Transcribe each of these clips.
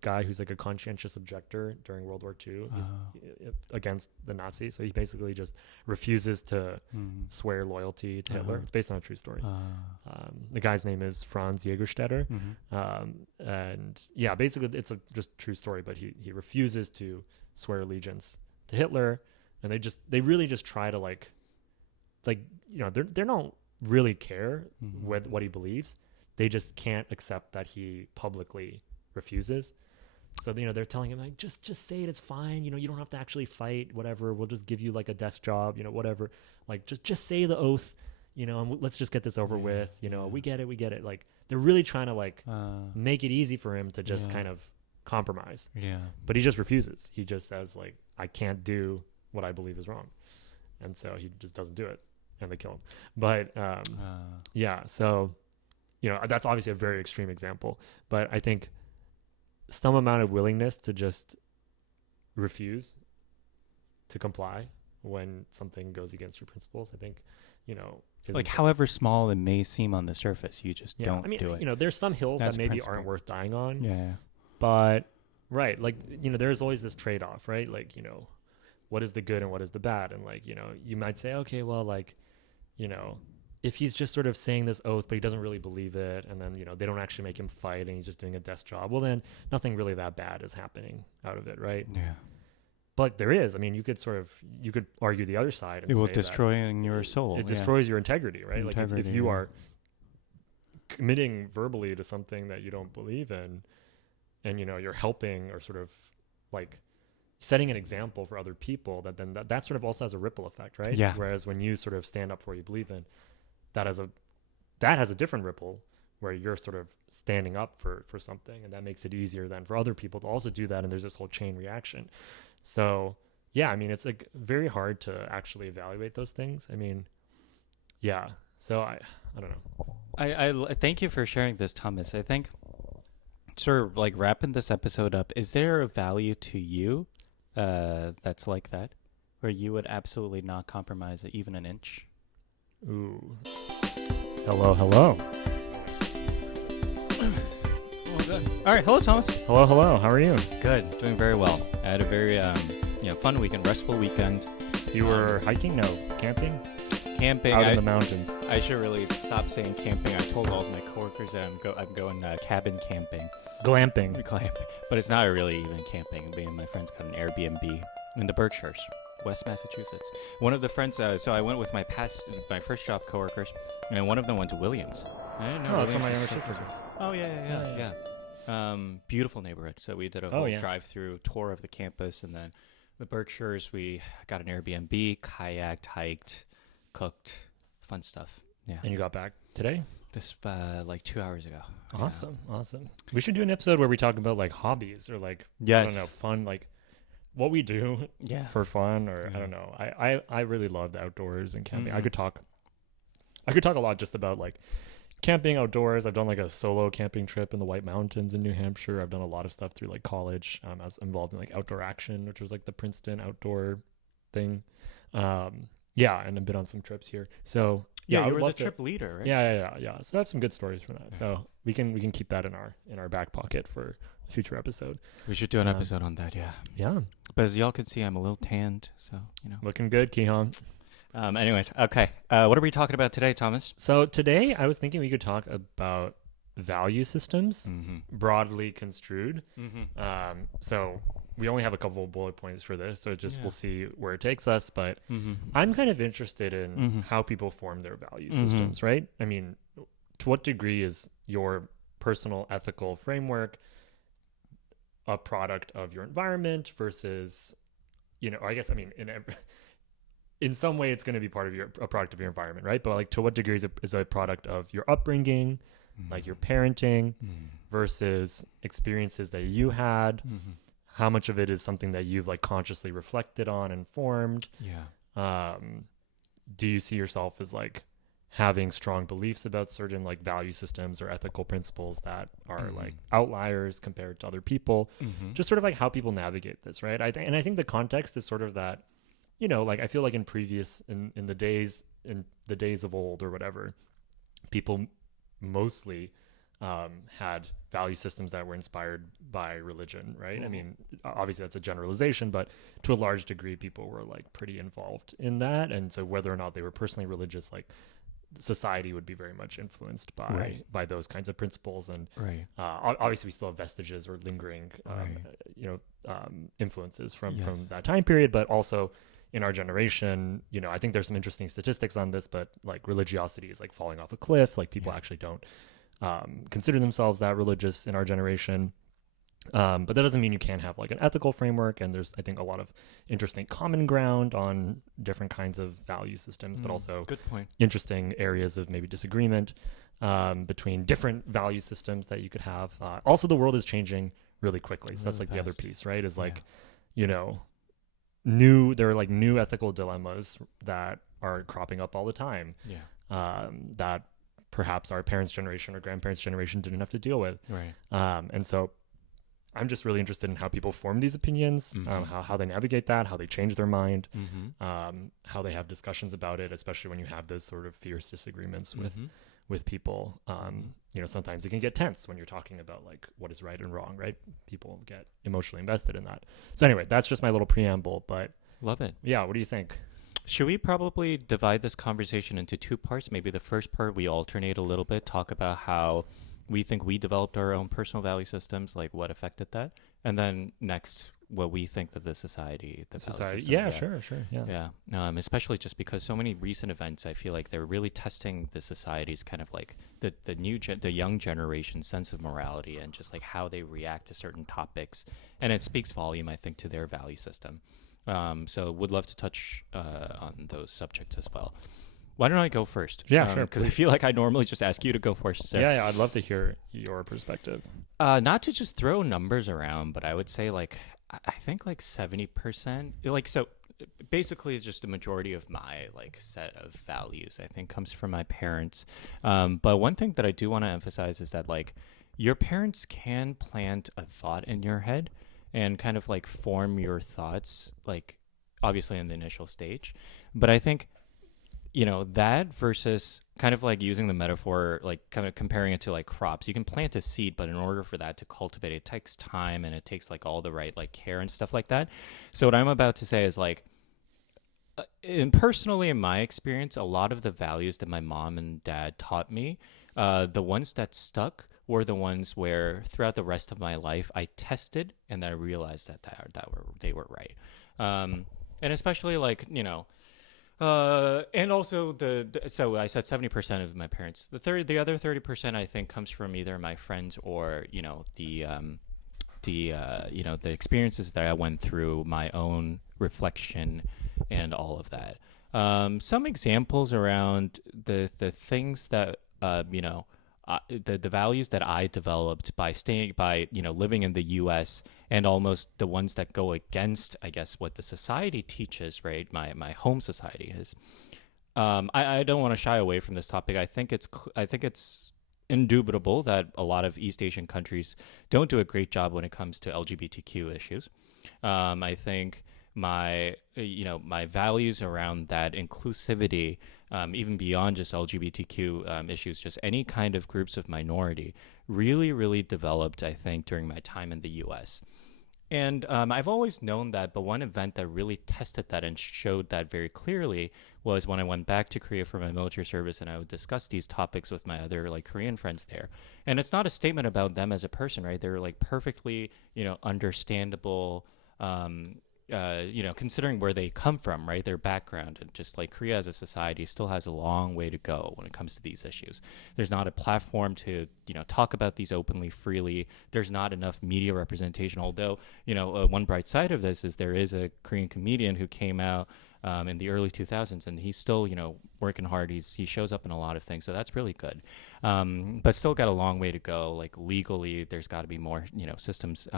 guy who's like a conscientious objector during World War II. He's against the Nazis, so he basically just refuses to swear loyalty to Hitler. It's based on a true story. The guy's name is Franz Jägerstätter, and yeah, basically it's a just true story. But he refuses to swear allegiance to Hitler, and they really just try to like they don't really care with what he believes. They just can't accept that he publicly refuses. So they're telling him like just say it, it's fine, you don't have to actually fight, whatever, we'll just give you like a desk job, whatever, like just say the oath, and let's just get this over with. We get it. Like they're really trying to like make it easy for him to just kind of compromise. But he just refuses. He just says like, I can't do what I believe is wrong, and so he just doesn't do it, and they kill him. But so that's obviously a very extreme example, but I think some amount of willingness to just refuse to comply when something goes against your principles, I think, like however small it may seem on the surface, you just don't do it. There's some hills that maybe aren't worth dying on. Yeah. But right, like, there's always this trade-off, right? Like, what is the good and what is the bad? And like, you might say, okay, well, like, if he's just sort of saying this oath, but he doesn't really believe it, and then, they don't actually make him fight and he's just doing a desk job, well, then nothing really that bad is happening out of it, right? Yeah. But there is. I mean, you could argue the other side. And it will say destroying your soul. It destroys your integrity, right? Integrity, like if you are committing verbally to something that you don't believe in, and, you're helping or sort of like setting an example for other people, that sort of also has a ripple effect, right? Yeah. Whereas when you sort of stand up for what you believe in, that has a different ripple where you're sort of standing up for something, and that makes it easier then for other people to also do that, and there's this whole chain reaction. So yeah, I mean, it's like very hard to actually evaluate those things. I mean, yeah. So I don't know. I thank you for sharing this, Thomas. I think sort of like wrapping this episode up, is there a value to you that's like that, where you would absolutely not compromise it even an inch? Ooh. Hello. All right. Hello, Thomas. Hello. How are you? Good. Doing very well. I had a very fun weekend, restful weekend. You were hiking? No, camping? Camping. Out in the mountains. I should really stop saying camping. I told all of my coworkers that I'm going cabin camping. Glamping. But it's not really even camping. Me and my friends got an Airbnb in the Berkshires, West Massachusetts. One of the friends, so I went with my first job coworkers, and one of them went to Williams. I didn't know. That's where my younger sister was. Oh yeah. Beautiful neighborhood. So we did a whole drive-through tour of the campus, and then the Berkshires. We got an Airbnb, kayaked, hiked, cooked, fun stuff. Yeah. And you got back today? This like 2 hours ago. Awesome. We should do an episode where we talk about like hobbies or like I don't know, fun, like what we do for fun, or I don't know. I really love the outdoors and camping. I could talk a lot just about like camping outdoors. I've done like a solo camping trip in the White Mountains in New Hampshire. I've done a lot of stuff through like college. I was involved in like Outdoor Action, which was like the Princeton outdoor thing. And I've been on some trips here. So you were the trip leader, right? Yeah. So I have some good stories from that. So we can keep that in our back pocket for a future episode. We should do an episode on that. Yeah. But as y'all can see, I'm a little tanned, so looking good, Kihon. Anyways, okay. What are we talking about today, Thomas? So today I was thinking we could talk about value systems, broadly construed. So we only have a couple of bullet points for this, so we'll see where it takes us. But I'm kind of interested in how people form their value systems, right? I mean, to what degree is your personal ethical framework a product of your environment versus, I guess, I mean, in some way it's going to be a product of your environment, right? But like, to what degree is it a product of your upbringing, like your parenting, versus experiences that you had? How much of it is something that you've like consciously reflected on and formed? Do you see yourself as like having strong beliefs about certain like value systems or ethical principles that are like outliers compared to other people? Just sort of like how people navigate this, right? I think the context is sort of that, like I feel like in the days of old or whatever, people mostly had value systems that were inspired by religion, right? I mean, obviously that's a generalization, but to a large degree, people were like pretty involved in that. And so whether or not they were personally religious, like society would be very much influenced by those kinds of principles. And obviously we still have vestiges or lingering, influences from that time period, but also in our generation, I think there's some interesting statistics on this, but like religiosity is like falling off a cliff. Like people actually don't consider themselves that religious in our generation. But that doesn't mean you can't have like an ethical framework. And there's, I think, a lot of interesting common ground on different kinds of value systems, but also good point. Interesting areas of maybe disagreement between different value systems that you could have. Also, the world is changing really quickly. So that's like the other piece, right? Is like, there are like new ethical dilemmas that are cropping up all the time. That perhaps our parents' generation or grandparents' generation didn't have to deal with. And so I'm just really interested in how people form these opinions, how they navigate that, how they change their mind, how they have discussions about it, especially when you have those sort of fierce disagreements with people. Sometimes it can get tense when you're talking about like what is right and wrong, right? People get emotionally invested in that. So anyway, that's just my little preamble, but love it. Yeah. What do you think? Should we probably divide this conversation into two parts? Maybe the first part, we alternate a little bit, talk about how we think we developed our own personal value systems, like what affected that. And then next, what we think that the society. Sure. Yeah. Especially just because so many recent events, I feel like they're really testing the society's kind of like the young generation's sense of morality and just like how they react to certain topics. And it speaks volume, I think, to their value system. So would love to touch on those subjects as well. Why don't I go first? Yeah, sure. Because I feel like I normally just ask you to go first. So. Yeah, I'd love to hear your perspective. Not to just throw numbers around, but I would say like I think like 70%. Like so, basically, just the majority of my like set of values I think comes from my parents. But one thing that I do want to emphasize is that like your parents can plant a thought in your head and kind of like form your thoughts, like obviously in the initial stage. But I think, that versus kind of like using the metaphor, like kind of comparing it to like crops, you can plant a seed, but in order for that to cultivate, it takes time and it takes like all the right like care and stuff like that. So what I'm about to say is like, personally in my experience, a lot of the values that my mom and dad taught me, the ones that stuck were the ones where throughout the rest of my life I tested and then I realized that they were right. And especially like, and also so I said 70% of my parents. The other 30% I think comes from either my friends or the experiences that I went through, my own reflection, and all of that. Some examples around the things that the values that I developed by living in the U.S. and almost the ones that go against, I guess, what the society teaches, right? My home society is. I don't want to shy away from this topic. I think it's indubitable that a lot of East Asian countries don't do a great job when it comes to LGBTQ issues. I think my values around that inclusivity, even beyond just LGBTQ issues, just any kind of groups of minority, really, really developed, I think, during my time in the U.S. And I've always known that, but one event that really tested that and showed that very clearly was when I went back to Korea for my military service, and I would discuss these topics with my other like Korean friends there. And it's not a statement about them as a person, right? They're like perfectly, understandable, considering where they come from, right? Their background, and just like Korea as a society still has a long way to go when it comes to these issues. There's not a platform to, talk about these openly, freely. There's not enough media representation. Although, one bright side of this is there is a Korean comedian who came out in the early 2000s, and he's still, working hard. He shows up in a lot of things, so that's really good. But still got a long way to go. Like legally, there's got to be more, systems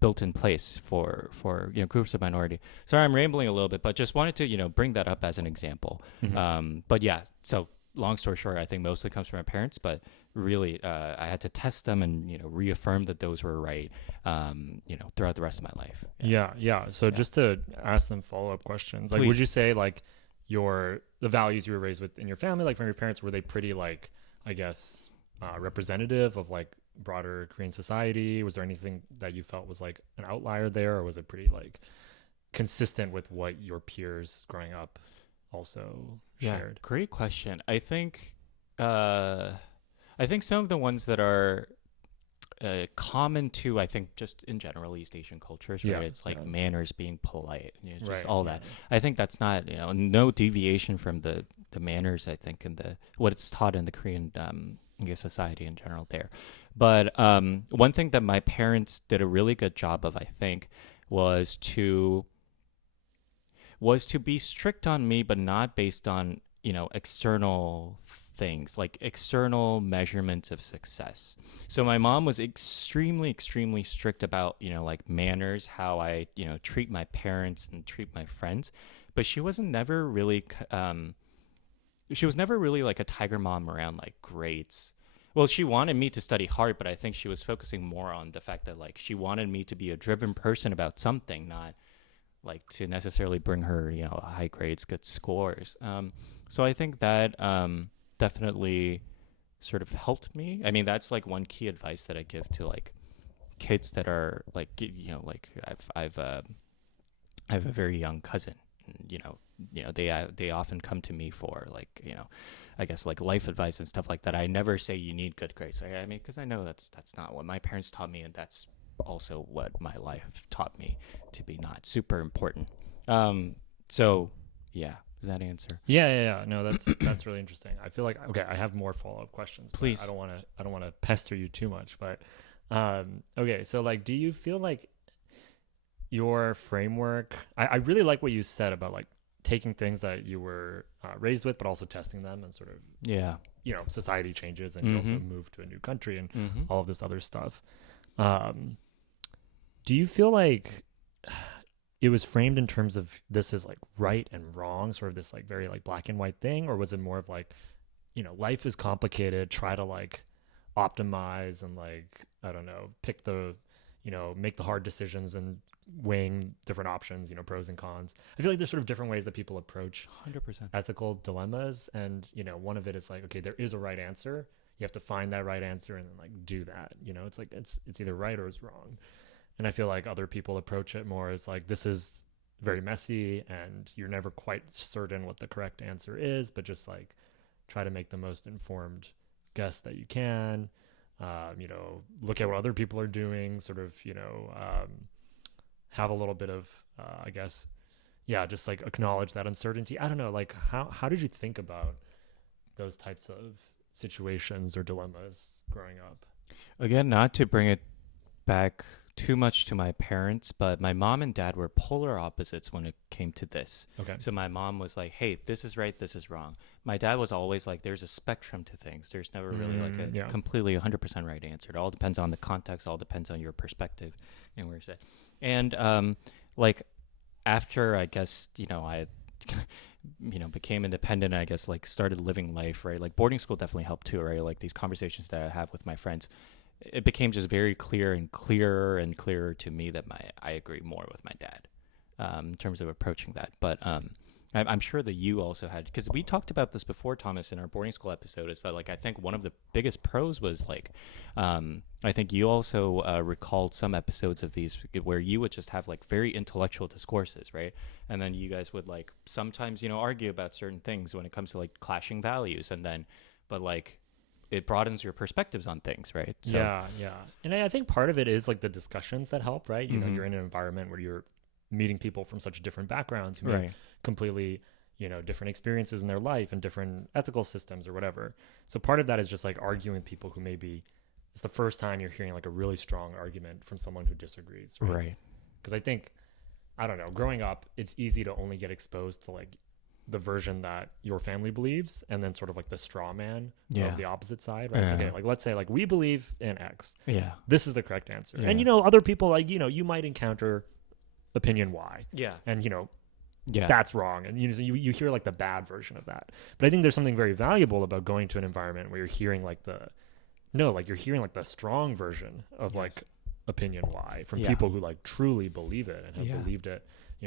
built in place for groups of minority. Sorry, I'm rambling a little bit, but just wanted to bring that up as an example. But yeah, so long story short, I think mostly comes from my parents, but really I had to test them and reaffirm that those were right throughout the rest of my life. So just to ask some follow-up questions, like Please. Would you say like the values you were raised with in your family, like from your parents, were they pretty like, I guess, representative of like broader Korean society? Was there anything that you felt was like an outlier there, or was it pretty like consistent with what your peers growing up also shared? Great question. I think some of the ones that are common to, I think, just in general East Asian cultures, right? It's like manners, being polite, just all that. I think that's not, no deviation from the manners, I think, in the what it's taught in the Korean I guess society in general there. But one thing that my parents did a really good job of, I think, was to be strict on me, but not based on external things, like external measurements of success. So my mom was extremely strict about like manners, how I treat my parents and treat my friends, but she was never really like a tiger mom around like grades. Well, she wanted me to study hard, but I think she was focusing more on the fact that like she wanted me to be a driven person about something, not like to necessarily bring her high grades, good scores. So I think that definitely sort of helped me. I mean, that's like one key advice that I give to like kids that are like like I have a very young cousin. They often come to me for like I guess like life advice and stuff like that. I never say you need good grades. I mean, because I know that's not what my parents taught me, and that's also what my life taught me to be not super important. So yeah, does that answer? Yeah. No, that's really interesting. I feel like, okay, I have more follow-up questions. Please. I don't want to pester you too much, but okay, so like, do you feel like your framework, I really like what you said about like taking things that you were raised with, but also testing them, and sort of society changes, and you also move to a new country and all of this other stuff. Do you feel like it was framed in terms of this is like right and wrong, sort of this like very like black and white thing, or was it more of like, life is complicated, try to like optimize and like, I don't know, pick the, make the hard decisions and weighing different options, pros and cons? I feel like there's sort of different ways that people approach 100% ethical dilemmas, and one of it is like, okay, there is a right answer, you have to find that right answer and then like do that. It's like it's either right or it's wrong. And I feel like other people approach it more as like, this is very messy and you're never quite certain what the correct answer is, but just like try to make the most informed guess that you can. Look at what other people are doing, sort of, have a little bit of, I guess, just like acknowledge that uncertainty. I don't know, like how did you think about those types of situations or dilemmas growing up? Again, not to bring it back too much to my parents, but my mom and dad were polar opposites when it came to this. Okay. So my mom was like, hey, this is right, this is wrong. My dad was always like, there's a spectrum to things. There's never really like a completely 100% right answer. It all depends on the context, all depends on your perspective and where's it. And like after, I guess, I became independent, I guess like started living life, right? Like boarding school definitely helped too, right? Like these conversations that I have with my friends, it became just very clear and clearer and clearer to me that I agree more with my dad in terms of approaching that. But I'm sure that you also had, because we talked about this before, Thomas, in our boarding school episode, is that like I think one of the biggest pros was like I think you also recalled some episodes of these where you would just have like very intellectual discourses, right? And then you guys would like sometimes argue about certain things when it comes to like clashing values, and then but like it broadens your perspectives on things, right? So, yeah. And I think part of it is like the discussions that help, right? You're in an environment where you're meeting people from such different backgrounds who have completely, different experiences in their life and different ethical systems or whatever. So part of that is just like arguing with people who maybe it's the first time you're hearing like a really strong argument from someone who disagrees. Right. Because I think, I don't know, growing up, it's easy to only get exposed to like the version that your family believes, and then sort of like the straw man of the opposite side, right? It's okay, like let's say like we believe in X, this is the correct answer, and other people like you might encounter opinion Y, and that's wrong, and you hear like the bad version of that. But I think there's something very valuable about going to an environment where you're hearing like you're hearing like the strong version of like opinion Y from people who like truly believe it and have believed it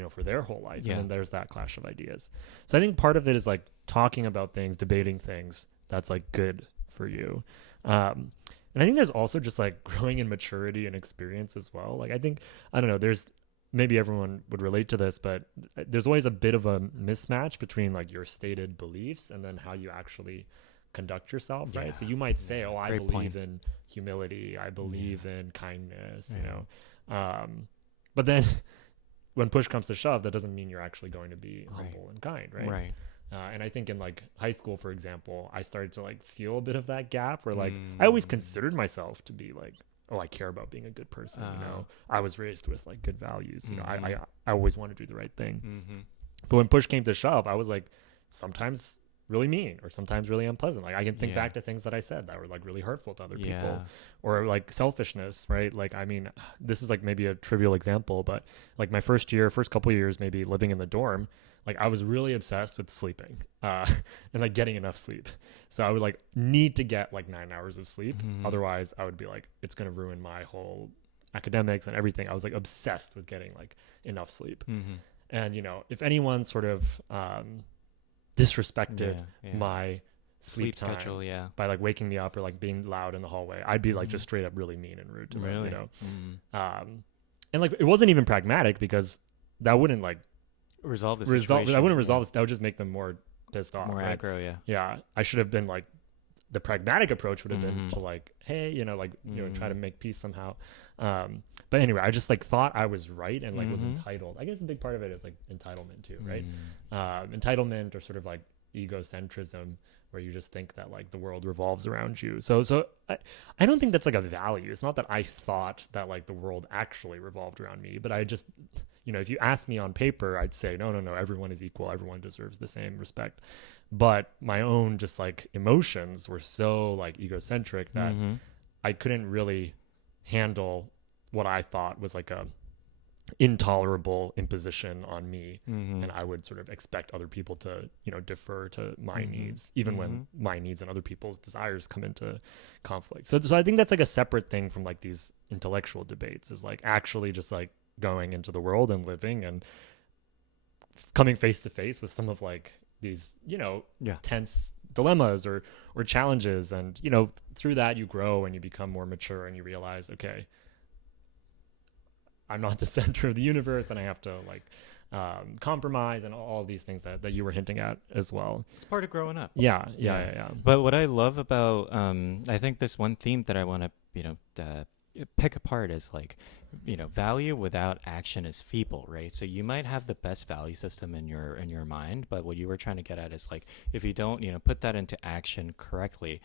for their whole life. And then there's that clash of ideas. So I think part of it is like talking about things, debating things that's like good for you. And I think there's also just like growing in maturity and experience as well. Like, I don't know, there's maybe everyone would relate to this, but there's always a bit of a mismatch between like your stated beliefs and then how you actually conduct yourself, right? So you might say, oh, I Great believe point. in humility, I believe in kindness, you know. But then when push comes to shove, that doesn't mean you're actually going to be humble and kind, right? Right. And I think in like high school, for example, I started to like feel a bit of that gap where like I always considered myself to be like, oh, I care about being a good person. You know, I was raised with like good values. You know, I always want to do the right thing. But when push came to shove, I was like sometimes really mean or sometimes really unpleasant. Like I can think back to things that I said that were like really hurtful to other people, or like selfishness, right? Like, I mean, this is like maybe a trivial example, but like my first couple of years, maybe living in the dorm, like I was really obsessed with sleeping and like getting enough sleep. So I would like need to get like 9 hours of sleep. Otherwise I would be like, it's going to ruin my whole academics and everything. I was like obsessed with getting like enough sleep. And, you know, if anyone sort of disrespected my sleep time schedule by like waking me up or like being loud in the hallway, I'd be like just straight up really mean and rude to them, you know. And like it wasn't even pragmatic because that wouldn't like resolve the situation. I wouldn't resolve this. That would just make them more pissed off, more right? aggro. Yeah, I should have been like, the pragmatic approach would have been to like, hey, you know, like, you know, try to make peace somehow. But anyway, I just like thought I was right and like was entitled. I guess a big part of it is like entitlement too, right? Entitlement or sort of like egocentrism, where you just think that like the world revolves around you. So I don't think that's like a value. It's not that I thought that like the world actually revolved around me, but I just, you know, if you ask me on paper, I'd say, no, everyone is equal. Everyone deserves the same respect. But my own just like emotions were so like egocentric that I couldn't really handle what I thought was like a intolerable imposition on me. And I would sort of expect other people to, you know, defer to my needs, even when my needs and other people's desires come into conflict. So I think that's like a separate thing from like these intellectual debates, is like actually just like going into the world and living and coming face to face with some of like these, you know, tense dilemmas or challenges. And, you know, through that you grow and you become more mature and you realize, okay, I'm not the center of the universe and I have to like compromise and all of these things that you were hinting at as well. It's part of growing up. Yeah. But what I love about, I think this one theme that I want to, you know, pick apart is like, you know, value without action is feeble, right? So you might have the best value system in your mind, but what you were trying to get at is like, if you don't, you know, put that into action correctly,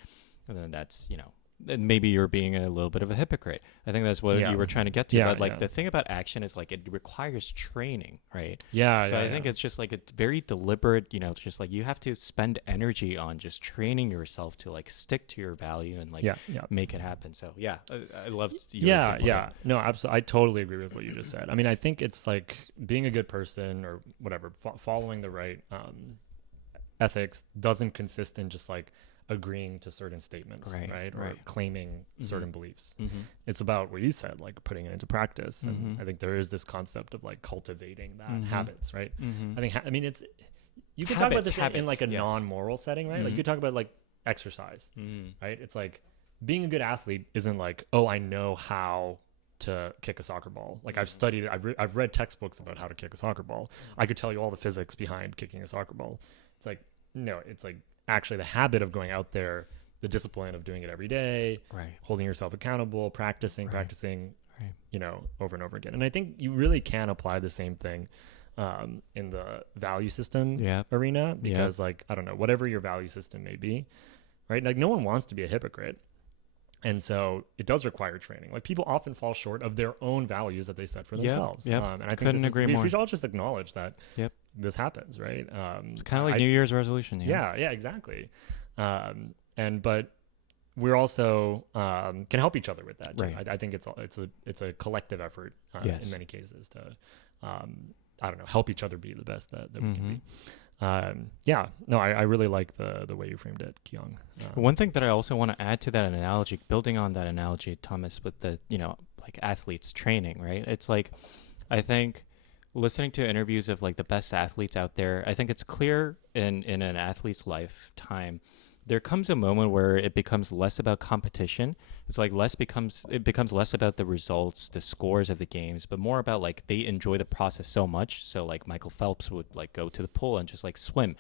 then that's, you know, then maybe you're being a little bit of a hypocrite. I think that's what you were trying to get to. But like the thing about action is like it requires training, right? So I think it's just like a very deliberate, you know, it's just like you have to spend energy on just training yourself to like stick to your value and like make it happen. So I loved your example. No, absolutely. I totally agree with what you just said. I mean, I think it's like being a good person or whatever, following the right ethics doesn't consist in just like agreeing to certain statements, right? Or claiming certain beliefs. It's about what you said, like putting it into practice. And I think there is this concept of like cultivating that habits, right? I mean, it's, you can talk about this in like a non-moral setting, right? Like you talk about like exercise, right? It's like being a good athlete isn't like, oh, I know how to kick a soccer ball. Like I've studied it. I've read textbooks about how to kick a soccer ball. I could tell you all the physics behind kicking a soccer ball. It's like, no, it's like actually the habit of going out there, the discipline of doing it every day, holding yourself accountable, practicing, you know, over and over again. And I think you really can apply the same thing in the value system arena, because like, I don't know, whatever your value system may be, right? Like no one wants to be a hypocrite. And so it does require training. Like people often fall short of their own values that they set for themselves. And I think we should all just acknowledge that this happens, right? It's kind of like New Year's resolution. Yeah, exactly. But we're also can help each other with that. Right. I think it's a collective effort in many cases to I don't know, help each other be the best that we can be. I really like the way you framed it, Kyung. One thing that I also want to add to that analogy, building on that analogy, Thomas, with the, you know, like athletes training, right? It's like, I think listening to interviews of like the best athletes out there, I think it's clear in an athlete's lifetime there comes a moment where it becomes less about competition. It's like it becomes less about the results, the scores of the games, but more about like they enjoy the process so much. So like Michael Phelps would like go to the pool and just like swim,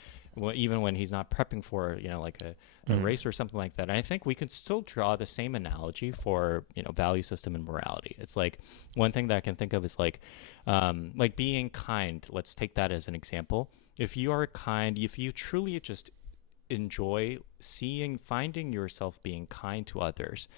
even when he's not prepping for like a race or something like that. And I think we could still draw the same analogy for value system and morality. It's like one thing that I can think of is like being kind. Let's take that as an example. If you are kind, if you truly just enjoy finding yourself being kind to others,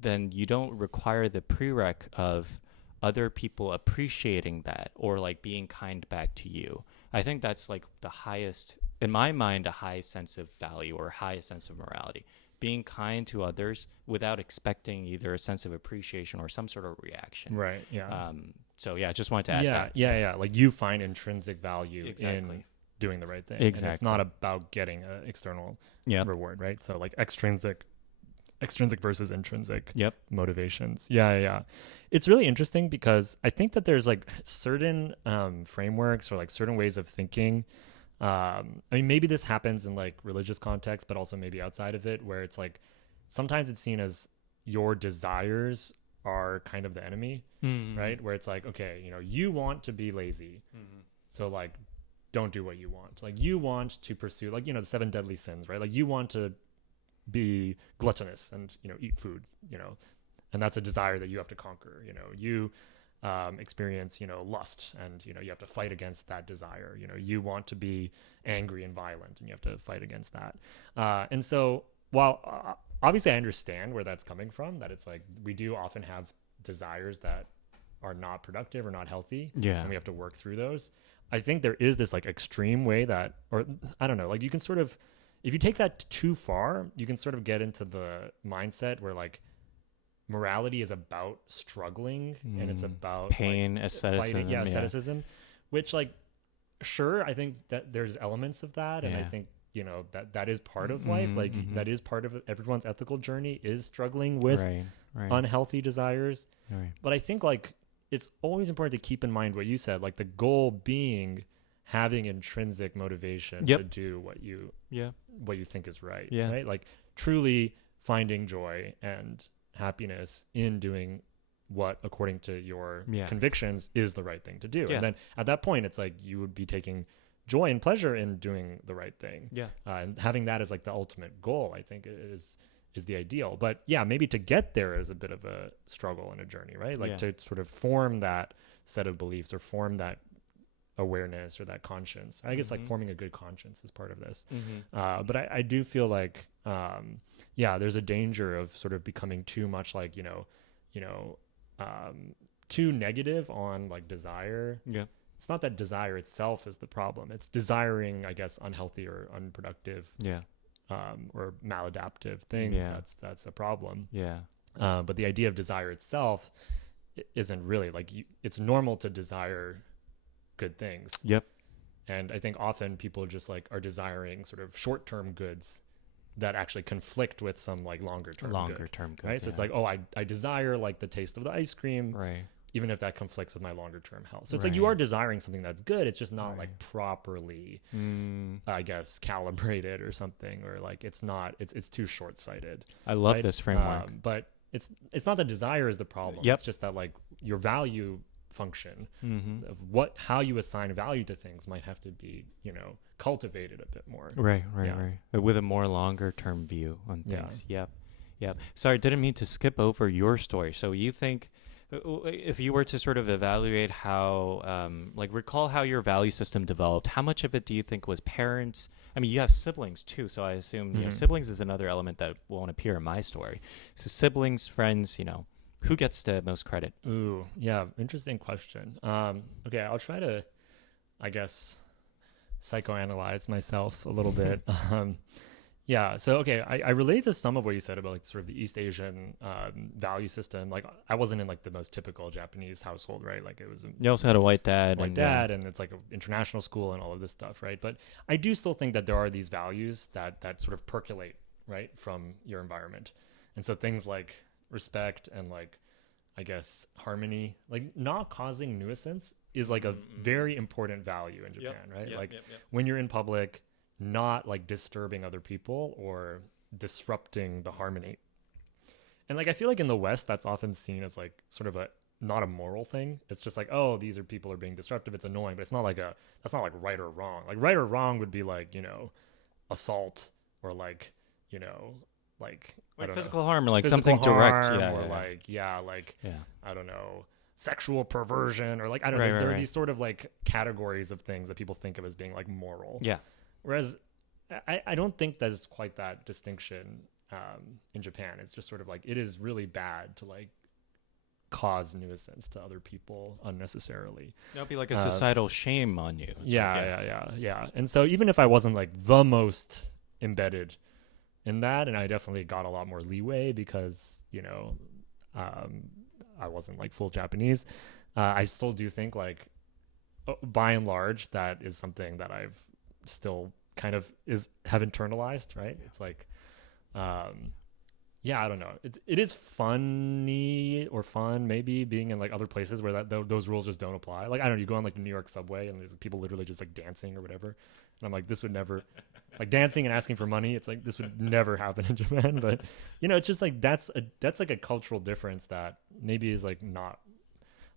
then you don't require the prereq of other people appreciating that or like being kind back to you. I think that's like the highest, in my mind, a high sense of value or high sense of morality. Being kind to others without expecting either a sense of appreciation or some sort of reaction. Right. Yeah. So yeah, I just wanted to add that. Yeah. Like you find intrinsic value Exactly. in doing the right thing. Exactly. And it's not about getting an external reward, right? So like extrinsic versus intrinsic motivations. Yeah. It's really interesting because I think that there's like certain frameworks or like certain ways of thinking. I mean, maybe this happens in like religious context, but also maybe outside of it, where it's like sometimes it's seen as your desires are kind of the enemy, right? Where it's like, okay, you want to be lazy. So like, don't do what you want. Like you want to pursue like, the 7 deadly sins, right? Like you want to be gluttonous and, eat food, and that's a desire that you have to conquer. You experience, lust, and, you have to fight against that desire. You want to be angry and violent, and you have to fight against that. And so while obviously I understand where that's coming from, that it's like we do often have desires that are not productive or not healthy. Yeah. And we have to work through those. I think there is this like extreme way that, or I don't know, like you can sort of, if you take that too far, you can sort of get into the mindset where like morality is about struggling and it's about pain, like, asceticism. Fighting, asceticism, which like, sure, I think that there's elements of that. And I think, that is part of life. Like that is part of everyone's ethical journey is struggling with unhealthy desires. Right. But I think like, it's always important to keep in mind what you said, like the goal being having intrinsic motivation to do what you think is right. Yeah. Right. Like truly finding joy and happiness in doing what, according to your convictions, is the right thing to do. And then at that point, it's like you would be taking joy and pleasure in doing the right thing. Yeah. And having that as like the ultimate goal, I think is the ideal. But yeah, maybe to get there is a bit of a struggle and a journey, right? Like to sort of form that set of beliefs or form that awareness or that conscience. I guess like forming a good conscience is part of this. But I do feel like, there's a danger of sort of becoming too much like, too negative on like desire. Yeah. It's not that desire itself is the problem. It's desiring, I guess, unhealthy or unproductive or maladaptive things. That's a problem. But the idea of desire itself isn't really like it's normal to desire good things. And I think often people just like are desiring sort of short-term goods that actually conflict with some like longer-term goods, right? So it's like, I desire like the taste of the ice cream, right? Even if that conflicts with my longer-term health. So it's like you are desiring something that's good. It's just not like properly, I guess, calibrated or something, or like it's too short-sighted. I love this framework. But it's not that desire is the problem. It's just that like your value function of how you assign value to things might have to be, cultivated a bit more. Right. With a more longer-term view on things. Yep. Sorry, didn't mean to skip over your story. So you think, if you were to sort of evaluate how, recall how your value system developed, how much of it do you think was parents? I mean, you have siblings too, so I assume siblings is another element that won't appear in my story. So siblings, friends, who gets the most credit? Ooh, yeah, interesting question. Okay, I'll try to, I guess, psychoanalyze myself a little bit. So okay, I relate to some of what you said about like sort of the East Asian value system. Like I wasn't in like the most typical Japanese household, right? Like it was. You also had a white dad. And it's like an international school and all of this stuff, right? But I do still think that there are these values that sort of percolate, right, from your environment, and so things like respect and like, I guess, harmony, like not causing nuisance is like a very important value in Japan, right? When you're in public, not like disturbing other people or disrupting the harmony. And like I feel like in the West that's often seen as like sort of a not a moral thing. It's just like, oh, these are people are being disruptive, it's annoying, but it's not like that's not like right or wrong. Like right or wrong would be like, assault or like, like Like physical harm or like physical something direct. harm, Yeah. or I don't know, sexual perversion, or like I don't know. There are these sort of like categories of things that people think of as being like moral. Yeah. Whereas I don't think there's quite that distinction in Japan. It's just sort of like it is really bad to like cause nuisance to other people unnecessarily. That'd be like a societal shame on you. It's yeah. And so even if I wasn't like the most embedded in that, and I definitely got a lot more leeway because I wasn't like full Japanese, I still do think like by and large that is something that I've still kind of have internalized, right? It's like I don't know, it is funny or fun maybe being in like other places where those rules just don't apply. Like I don't know, you go on like the New York subway and there's people literally just like dancing or whatever, and I'm like, this would never like dancing and asking for money, it's like this would never happen in Japan. But it's just like that's like a cultural difference that maybe is like not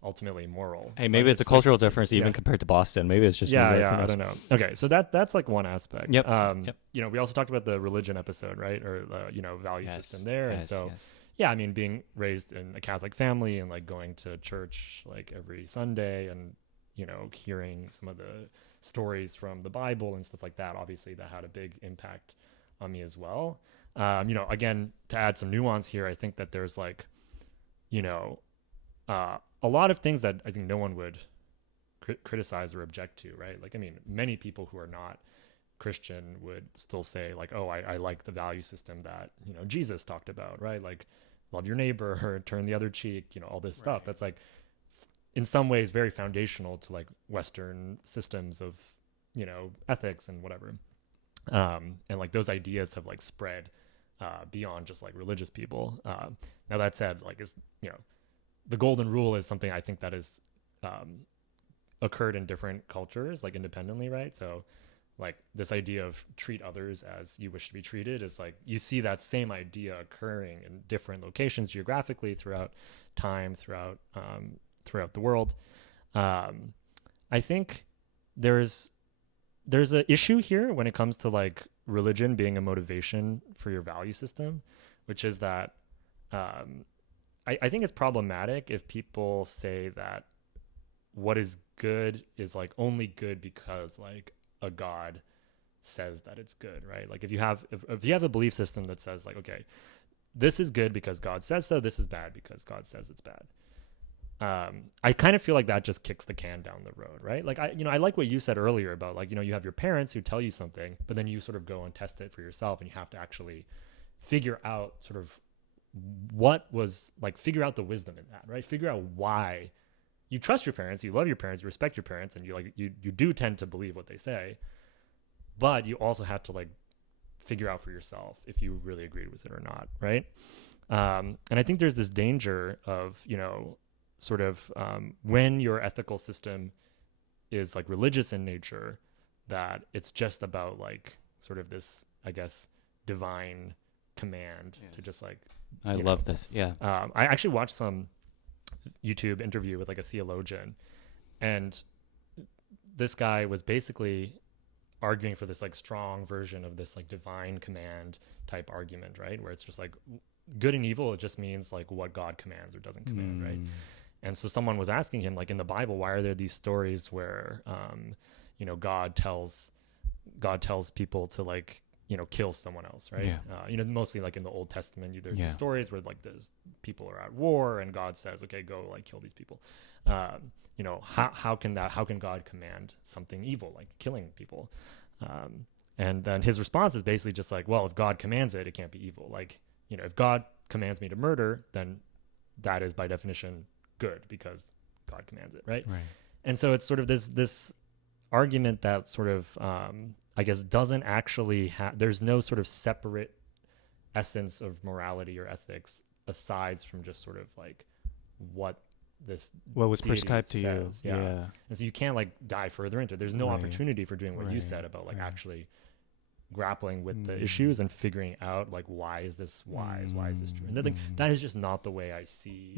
ultimately moral. Hey, maybe it's a cultural difference even compared to Boston. Maybe it's just I don't know. Okay, so that's like one aspect. Yep. We also talked about the religion episode, right? Or the value system there. And so I mean, being raised in a Catholic family and like going to church like every Sunday and hearing some of the stories from the Bible and stuff like that, obviously that had a big impact on me as well. Again, to add some nuance here, I think that there's like a lot of things that I think no one would criticize or object to, right? Like, I mean, many people who are not Christian would still say like, oh, I like the value system that, Jesus talked about, right? Like love your neighbor or turn the other cheek, all this stuff. That's like in some ways very foundational to like Western systems of, ethics and whatever. And like those ideas have like spread beyond just like religious people. Now that said, like the golden rule is something I think that is occurred in different cultures, like independently, right? So like this idea of treat others as you wish to be treated is like, you see that same idea occurring in different locations geographically throughout time, throughout the world. I think there's an issue here when it comes to like religion being a motivation for your value system, which is that I think it's problematic if people say that what is good is like only good because like a god says that it's good, right? Like if you have a belief system that says like, okay, this is good because God says so, this is bad because God says it's bad. I kind of feel like that just kicks the can down the road, right? Like I like what you said earlier about like, you have your parents who tell you something, but then you sort of go and test it for yourself, and you have to actually figure out sort of figure out the wisdom in that, right? Figure out why you trust your parents, you love your parents, you respect your parents, and you do tend to believe what they say, but you also have to like figure out for yourself if you really agreed with it or not, right? And I think there's this danger of, sort of when your ethical system is like religious in nature, that it's just about like sort of this, I guess, divine command to just like, I love this. Yeah. I actually watched some YouTube interview with like a theologian, and this guy was basically arguing for this like strong version of this like divine command type argument, right? Where it's just like good and evil, it just means like what God commands or doesn't command, right? And so someone was asking him, like, in the Bible, why are there these stories where God tells people to like kill someone else, right? Mostly like in the Old Testament, there's these stories where like there's people are at war and God says, okay, go like kill these people. How can God command something evil like killing people? And then his response is basically just like, well, if God commands it, it can't be evil. Like, if God commands me to murder, then that is by definition good because God commands it, right? And so it's sort of this argument that sort of I guess doesn't actually have, there's no sort of separate essence of morality or ethics aside from just sort of like what was prescribed to you. And so you can't like dive further into it. There's no opportunity for doing what you said about like actually grappling with the issues and figuring out like why is this wise, why is this true, and then, like, that is just not the way I see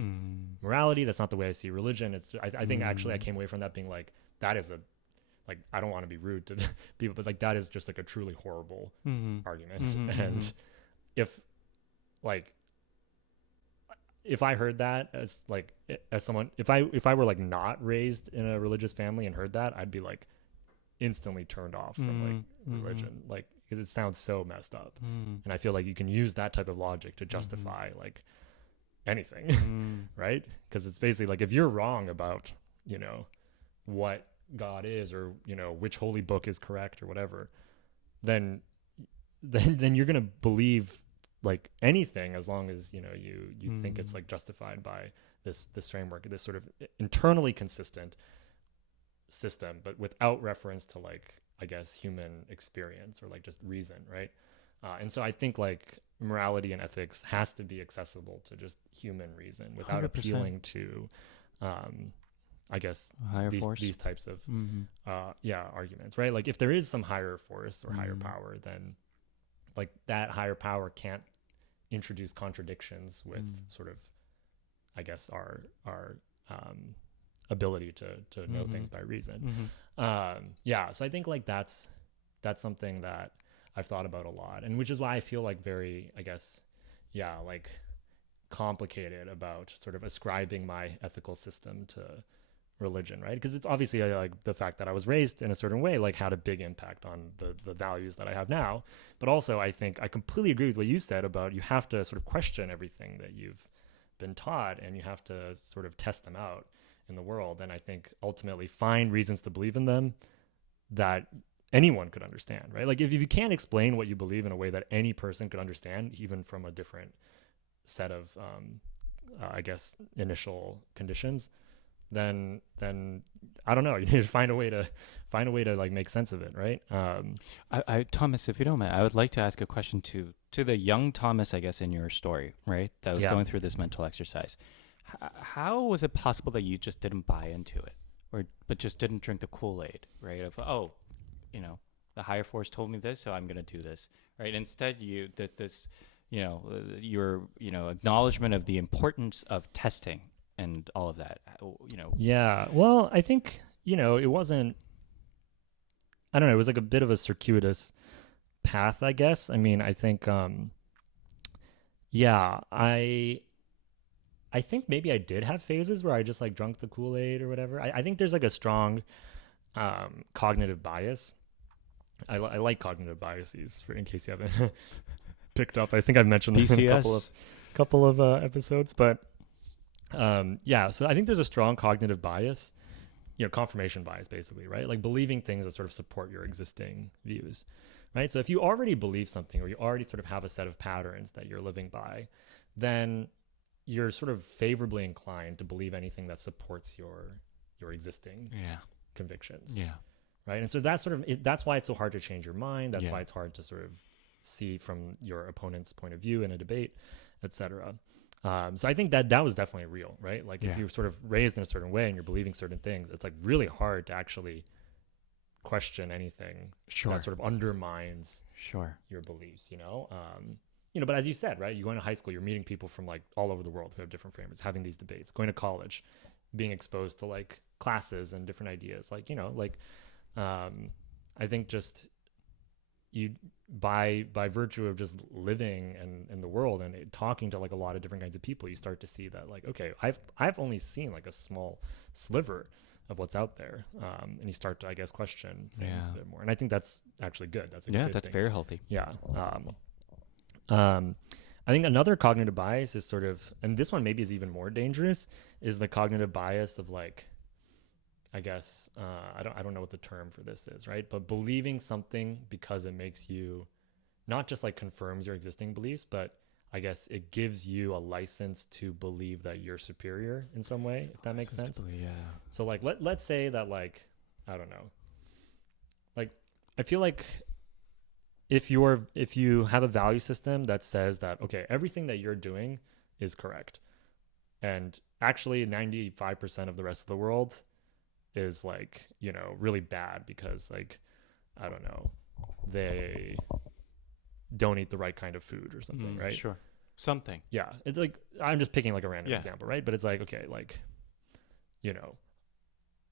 morality. That's not the way I see religion. It's I think actually I came away from that being like, that is a, like, I don't want to be rude to people, but like that is just like a truly horrible argument. And if like if I heard that as like as someone, if I were like not raised in a religious family and heard that, I'd be like instantly turned off from like religion, like, because it sounds so messed up. And I feel like you can use that type of logic to justify like anything, right? Because it's basically like, if you're wrong about, you know, what God is, or, you know, which holy book is correct or whatever, then you're gonna believe like anything, as long as, you know, you think it's like justified by this framework, this sort of internally consistent system, but without reference to like, I guess, human experience or like just reason, right? And so I think like morality and ethics has to be accessible to just human reason without 100%. Appealing to I guess these types of arguments, right? Like if there is some higher force or higher power, then like that higher power can't introduce contradictions with sort of, I guess, our ability to know things by reason. So I think like that's something that I've thought about a lot, and which is why I feel like very, I guess, like complicated about sort of ascribing my ethical system to religion, right? Because it's obviously like the fact that I was raised in a certain way like had a big impact on the values that I have now. But also I think I completely agree with what you said about you have to sort of question everything that you've been taught, and you have to sort of test them out in the world, and I think ultimately find reasons to believe in them that anyone could understand, right? Like if you can't explain what you believe in a way that any person could understand, even from a different set of I guess initial conditions, then I don't know, you need to find a way to like make sense of it, right? I Thomas, if you don't mind, I would like to ask a question to the young Thomas, I guess, in your story, right? That was going through this mental exercise. How was it possible that you just didn't buy into it, but just didn't drink the Kool-Aid, right? Of, oh, you know, the higher force told me this, so I'm going to do this, right? Instead, your acknowledgement of the importance of testing and all of that, you know. Yeah, well, I think, you know, it wasn't, I don't know, it was like a bit of a circuitous path, I guess. I mean, I think, I think maybe I did have phases where I just like drunk the Kool-Aid or whatever. I think there's like a strong cognitive bias. I like cognitive biases, in case you haven't picked up. I think I've mentioned them in a couple of episodes, but so I think there's a strong cognitive bias, you know, confirmation bias, basically, right? Like believing things that sort of support your existing views, right? So if you already believe something, or you already sort of have a set of patterns that you're living by, then you're sort of favorably inclined to believe anything that supports your existing convictions. Yeah. Right. And so that's sort of that's why it's so hard to change your mind. That's why it's hard to sort of see from your opponent's point of view in a debate, etc. So I think that was definitely real, right? Like if you're sort of raised in a certain way and you're believing certain things, it's like really hard to actually question anything that sort of undermines your beliefs, you know? But as you said, right, you go into high school, you're meeting people from like all over the world who have different frameworks, having these debates, going to college, being exposed to like classes and different ideas, like, you know, like, I think just you by virtue of just living in the world and talking to like a lot of different kinds of people, you start to see that like, okay, I've only seen like a small sliver of what's out there, and you start to, I guess, question things a bit more, and I think that's actually good. That's a good that's thing. very healthy. I think another cognitive bias is sort of, and this one maybe is even more dangerous, is the cognitive bias of like, I guess, I don't know what the term for this is, right? But believing something because it makes you, not just like confirms your existing beliefs, but I guess it gives you a license to believe that you're superior in some way, if that makes sense. So like, let's say that like, I don't know, like, I feel like if you have a value system that says that, okay, everything that you're doing is correct, and actually 95% of the rest of the world is like, you know, really bad because like, I don't know, they don't eat the right kind of food or something, right? Sure. Something. Yeah. It's like, I'm just picking like a random Yeah. example, right? But it's like, okay, like, you know,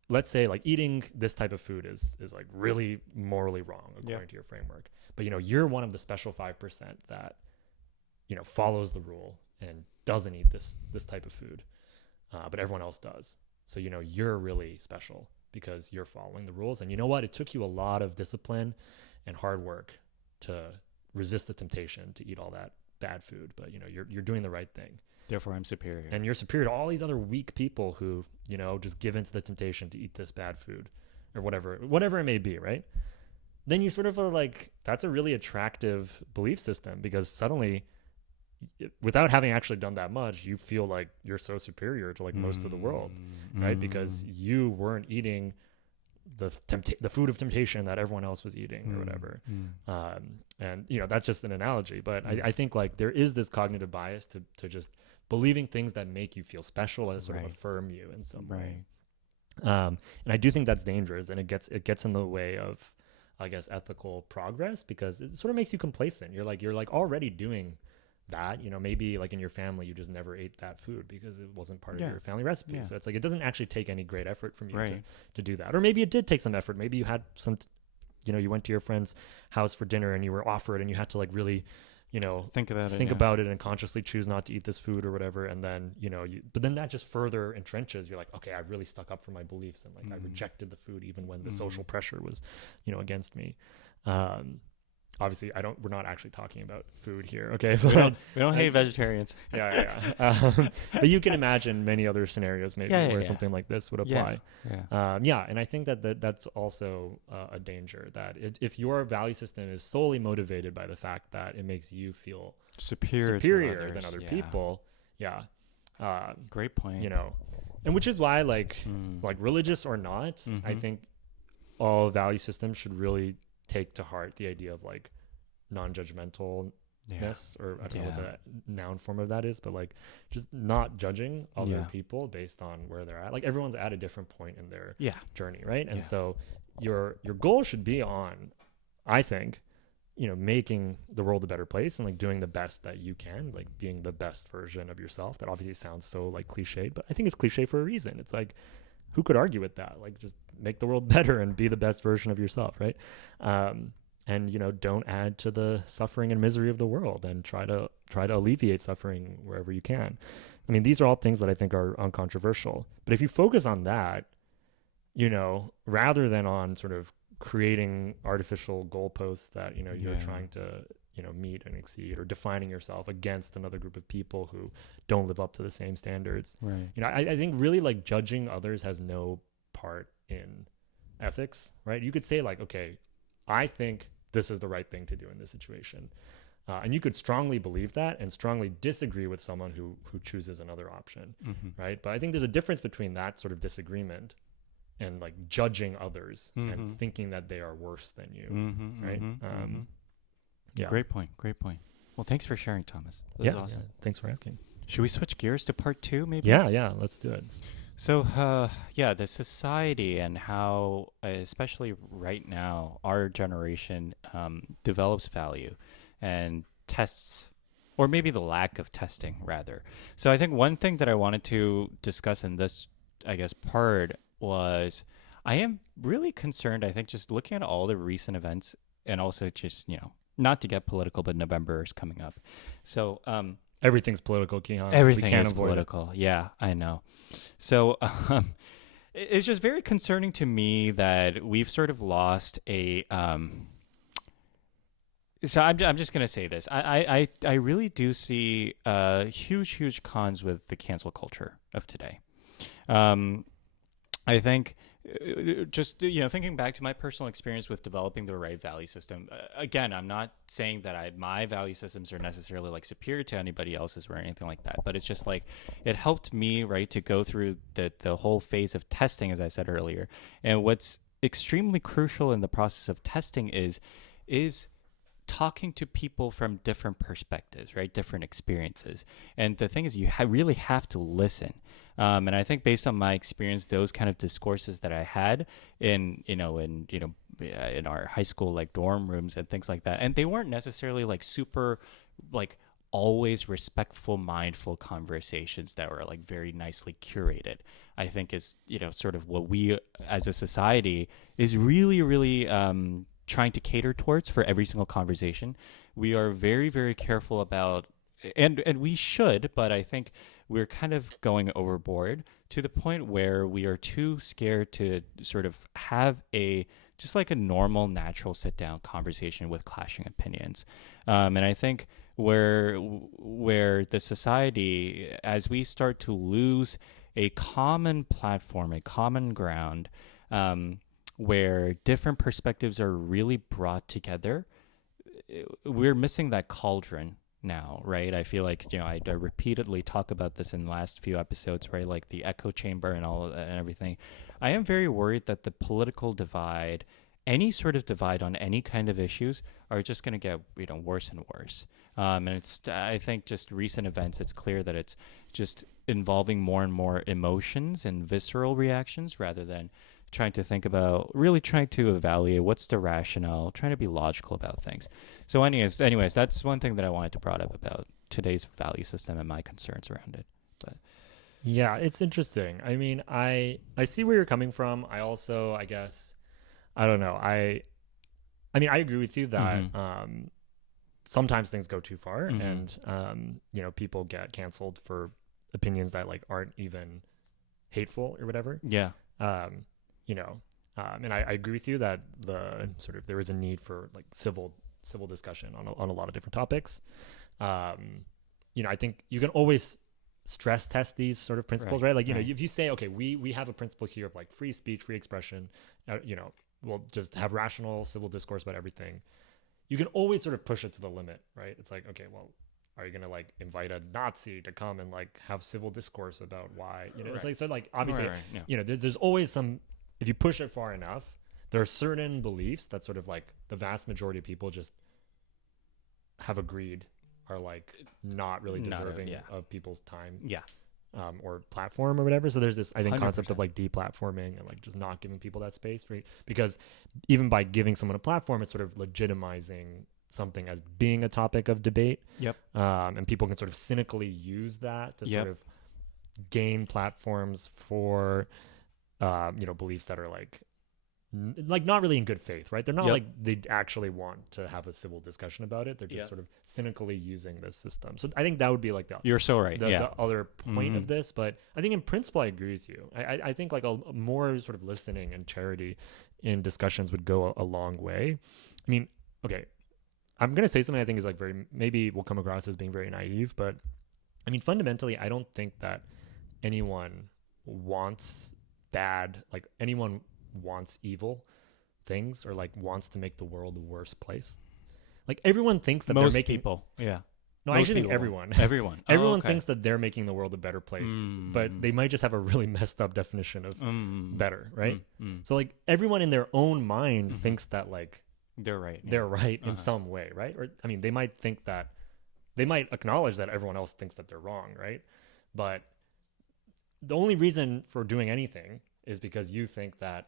let's say like eating this type of food is like really morally wrong according to your framework. But, you know, you're one of the special 5% that, you know, follows the rule and doesn't eat this type of food. But everyone else does. So, you know, you're really special because you're following the rules. And you know what? It took you a lot of discipline and hard work to resist the temptation to eat all that bad food. But, you know, you're doing the right thing. Therefore, I'm superior. And you're superior to all these other weak people who, you know, just give into the temptation to eat this bad food or whatever it may be, right? Then you sort of are like, that's a really attractive belief system because suddenly, without having actually done that much, you feel like you're so superior to like most of the world, right? Because you weren't eating the food of temptation that everyone else was eating or whatever. And, you know, that's just an analogy. But I think like there is this cognitive bias to just believing things that make you feel special and sort of affirm you in some way. And I do think that's dangerous, and it gets in the way of, I guess, ethical progress because it sort of makes you complacent. You're like already doing that, you know, maybe like in your family you just never ate that food because it wasn't part of your family recipe. So it's like it doesn't actually take any great effort from you to do that. Or maybe it did take some effort. Maybe you had some you know, you went to your friend's house for dinner and you were offered and you had to like really, you know, think about it and consciously choose not to eat this food or whatever. And then, you know, but then that just further entrenches. You're like, okay, I really stuck up for my beliefs and like I rejected the food even when the social pressure was, you know, against me. Obviously, we're not actually talking about food here, okay? We don't hate vegetarians. But you can imagine many other scenarios maybe where something like this would apply. And I think that's also a danger, that if your value system is solely motivated by the fact that it makes you feel superior than other people, great point. You know, and which is why like religious or not, I think all value systems should really take to heart the idea of like non-judgmentalness, or I don't know what the noun form of that is, but like just not judging other people based on where they're at. Like everyone's at a different point in their journey, right? And so your goal should be on, I think, you know, making the world a better place and like doing the best that you can, like being the best version of yourself. That obviously sounds so like cliche, but I think it's cliche for a reason. It's like, who could argue with that? Like just make the world better and be the best version of yourself, right? And, you know, don't add to the suffering and misery of the world, and try to alleviate suffering wherever you can. I mean, these are all things that I think are uncontroversial. But if you focus on that, you know, rather than on sort of creating artificial goalposts that, you know, you're trying to, you know, meet and exceed, or defining yourself against another group of people who don't live up to the same standards. Right. You know, I think really like judging others has no part in ethics, right? You could say like, okay, I think this is the right thing to do in this situation. And you could strongly believe that and strongly disagree with someone who chooses another option, right? But I think there's a difference between that sort of disagreement and like judging others and thinking that they are worse than you, right? Great point. Well, thanks for sharing, Thomas. That was awesome. Thanks for asking. Should we switch gears to part 2 maybe? Yeah, let's do it. So, the society and how, especially right now, our generation develops value and tests, or maybe the lack of testing, rather. So I think one thing that I wanted to discuss in this, I guess, part was I am really concerned, I think, just looking at all the recent events, and also just, you know, not to get political, but November is coming up. So, everything's political, Kihan. Everything is political. Yeah, I know. So it's just very concerning to me that we've sort of lost a. So I'm just gonna say this. I really do see huge cons with the cancel culture of today. I think. Just, you know, thinking back to my personal experience with developing the right value system, again, I'm not saying that my value systems are necessarily like superior to anybody else's or anything like that, but it's just like it helped me, right, to go through the whole phase of testing, as I said earlier. And what's extremely crucial in the process of testing is talking to people from different perspectives, right? Different experiences. And the thing is, you really have to listen. And I think based on my experience, those kind of discourses that I had in in our high school like dorm rooms and things like that, and they weren't necessarily like super like always respectful, mindful conversations that were like very nicely curated. I think is, sort of what we as a society is really, really trying to cater towards for every single conversation. We are very, very careful about, and we should, but I think we're kind of going overboard to the point where we are too scared to sort of have just like a normal, natural sit down conversation with clashing opinions. And I think where the society, as we start to lose a common platform, a common ground, where different perspectives are really brought together, we're missing that cauldron now, right? I feel like, I repeatedly talk about this in the last few episodes, right? Like the echo chamber and all of that and everything. I am very worried that the political divide, any sort of divide on any kind of issues, are just going to get, worse and worse. And I think just recent events, it's clear that it's just involving more and more emotions and visceral reactions rather than trying to think about, really trying to evaluate what's the rationale, trying to be logical about things. So anyways, that's one thing that I wanted to brought up about today's value system and my concerns around it. But yeah, it's interesting. I mean, I see where you're coming from. I also, I guess, I don't know. I mean, I agree with you that sometimes things go too far, and people get canceled for opinions that like aren't even hateful or whatever. Yeah. And I agree with you that there is a need for like civil discussion on a lot of different topics. I think you can always stress test these sort of principles, right? Like, if you say, okay, we have a principle here of like free speech, free expression, we'll just have rational civil discourse about everything. You can always sort of push it to the limit, right? It's like, okay, well, are you going to like invite a Nazi to come and like have civil discourse about why, it's like, so like, obviously, there's always some, if you push it far enough, there are certain beliefs that sort of like the vast majority of people just have agreed are like not really deserving of people's time. Yeah. Or platform or whatever. So there's this, I think, 100%. concept of like deplatforming and like just not giving people that space, right? Because even by giving someone a platform, it's sort of legitimizing something as being a topic of debate. Yep. And people can sort of cynically use that to sort of gain platforms for, beliefs that are like not really in good faith, right? They're not like they actually want to have a civil discussion about it. They're just sort of cynically using this system. So I think that would be like you're so right. The other point of this. But I think in principle, I agree with you. I think like a more sort of listening and charity in discussions would go a long way. I mean, okay, I'm going to say something I think is like maybe will come across as being very naive, but I mean, fundamentally, I don't think that anyone wants anyone wants evil things or like wants to make the world a worse place. Like everyone thinks that most they're making people. Yeah. No, I actually think everyone. Everyone thinks that they're making the world a better place, but they might just have a really messed up definition of better, right? So like everyone in their own mind thinks that like they're right. They're right in some way, right? Or I mean, they might acknowledge that everyone else thinks that they're wrong, right? But the only reason for doing anything is because you think that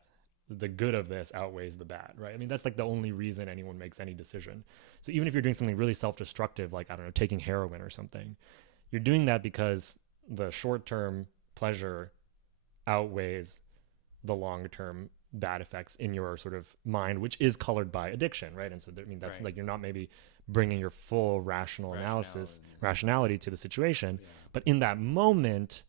the good of this outweighs the bad, right? I mean, that's like the only reason anyone makes any decision. So even if you're doing something really self-destructive, like, I don't know, taking heroin or something, you're doing that because the short-term pleasure outweighs the long-term bad effects in your sort of mind, which is colored by addiction, right? And so, I mean, that's like, you're not maybe bringing your full rationality to the situation, but in that moment,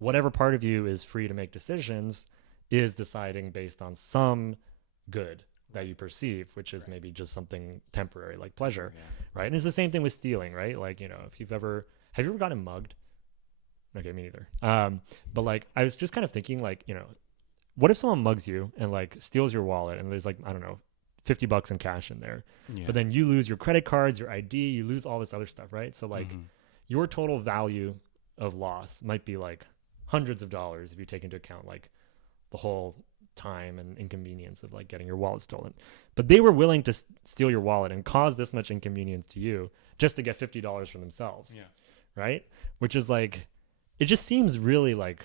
whatever part of you is free to make decisions is deciding based on some good that you perceive, which is maybe just something temporary, like pleasure, right? And it's the same thing with stealing, right? Like, if have you ever gotten mugged? Okay, me neither. But like, I was just kind of thinking, like, what if someone mugs you and like steals your wallet and there's like, I don't know, $50 in cash in there, but then you lose your credit cards, your ID, you lose all this other stuff, right? So like, your total value of loss might be like hundreds of dollars if you take into account like the whole time and inconvenience of like getting your wallet stolen. But they were willing to steal your wallet and cause this much inconvenience to you just to get $50 for themselves. Yeah. Right? Which is like, it just seems really like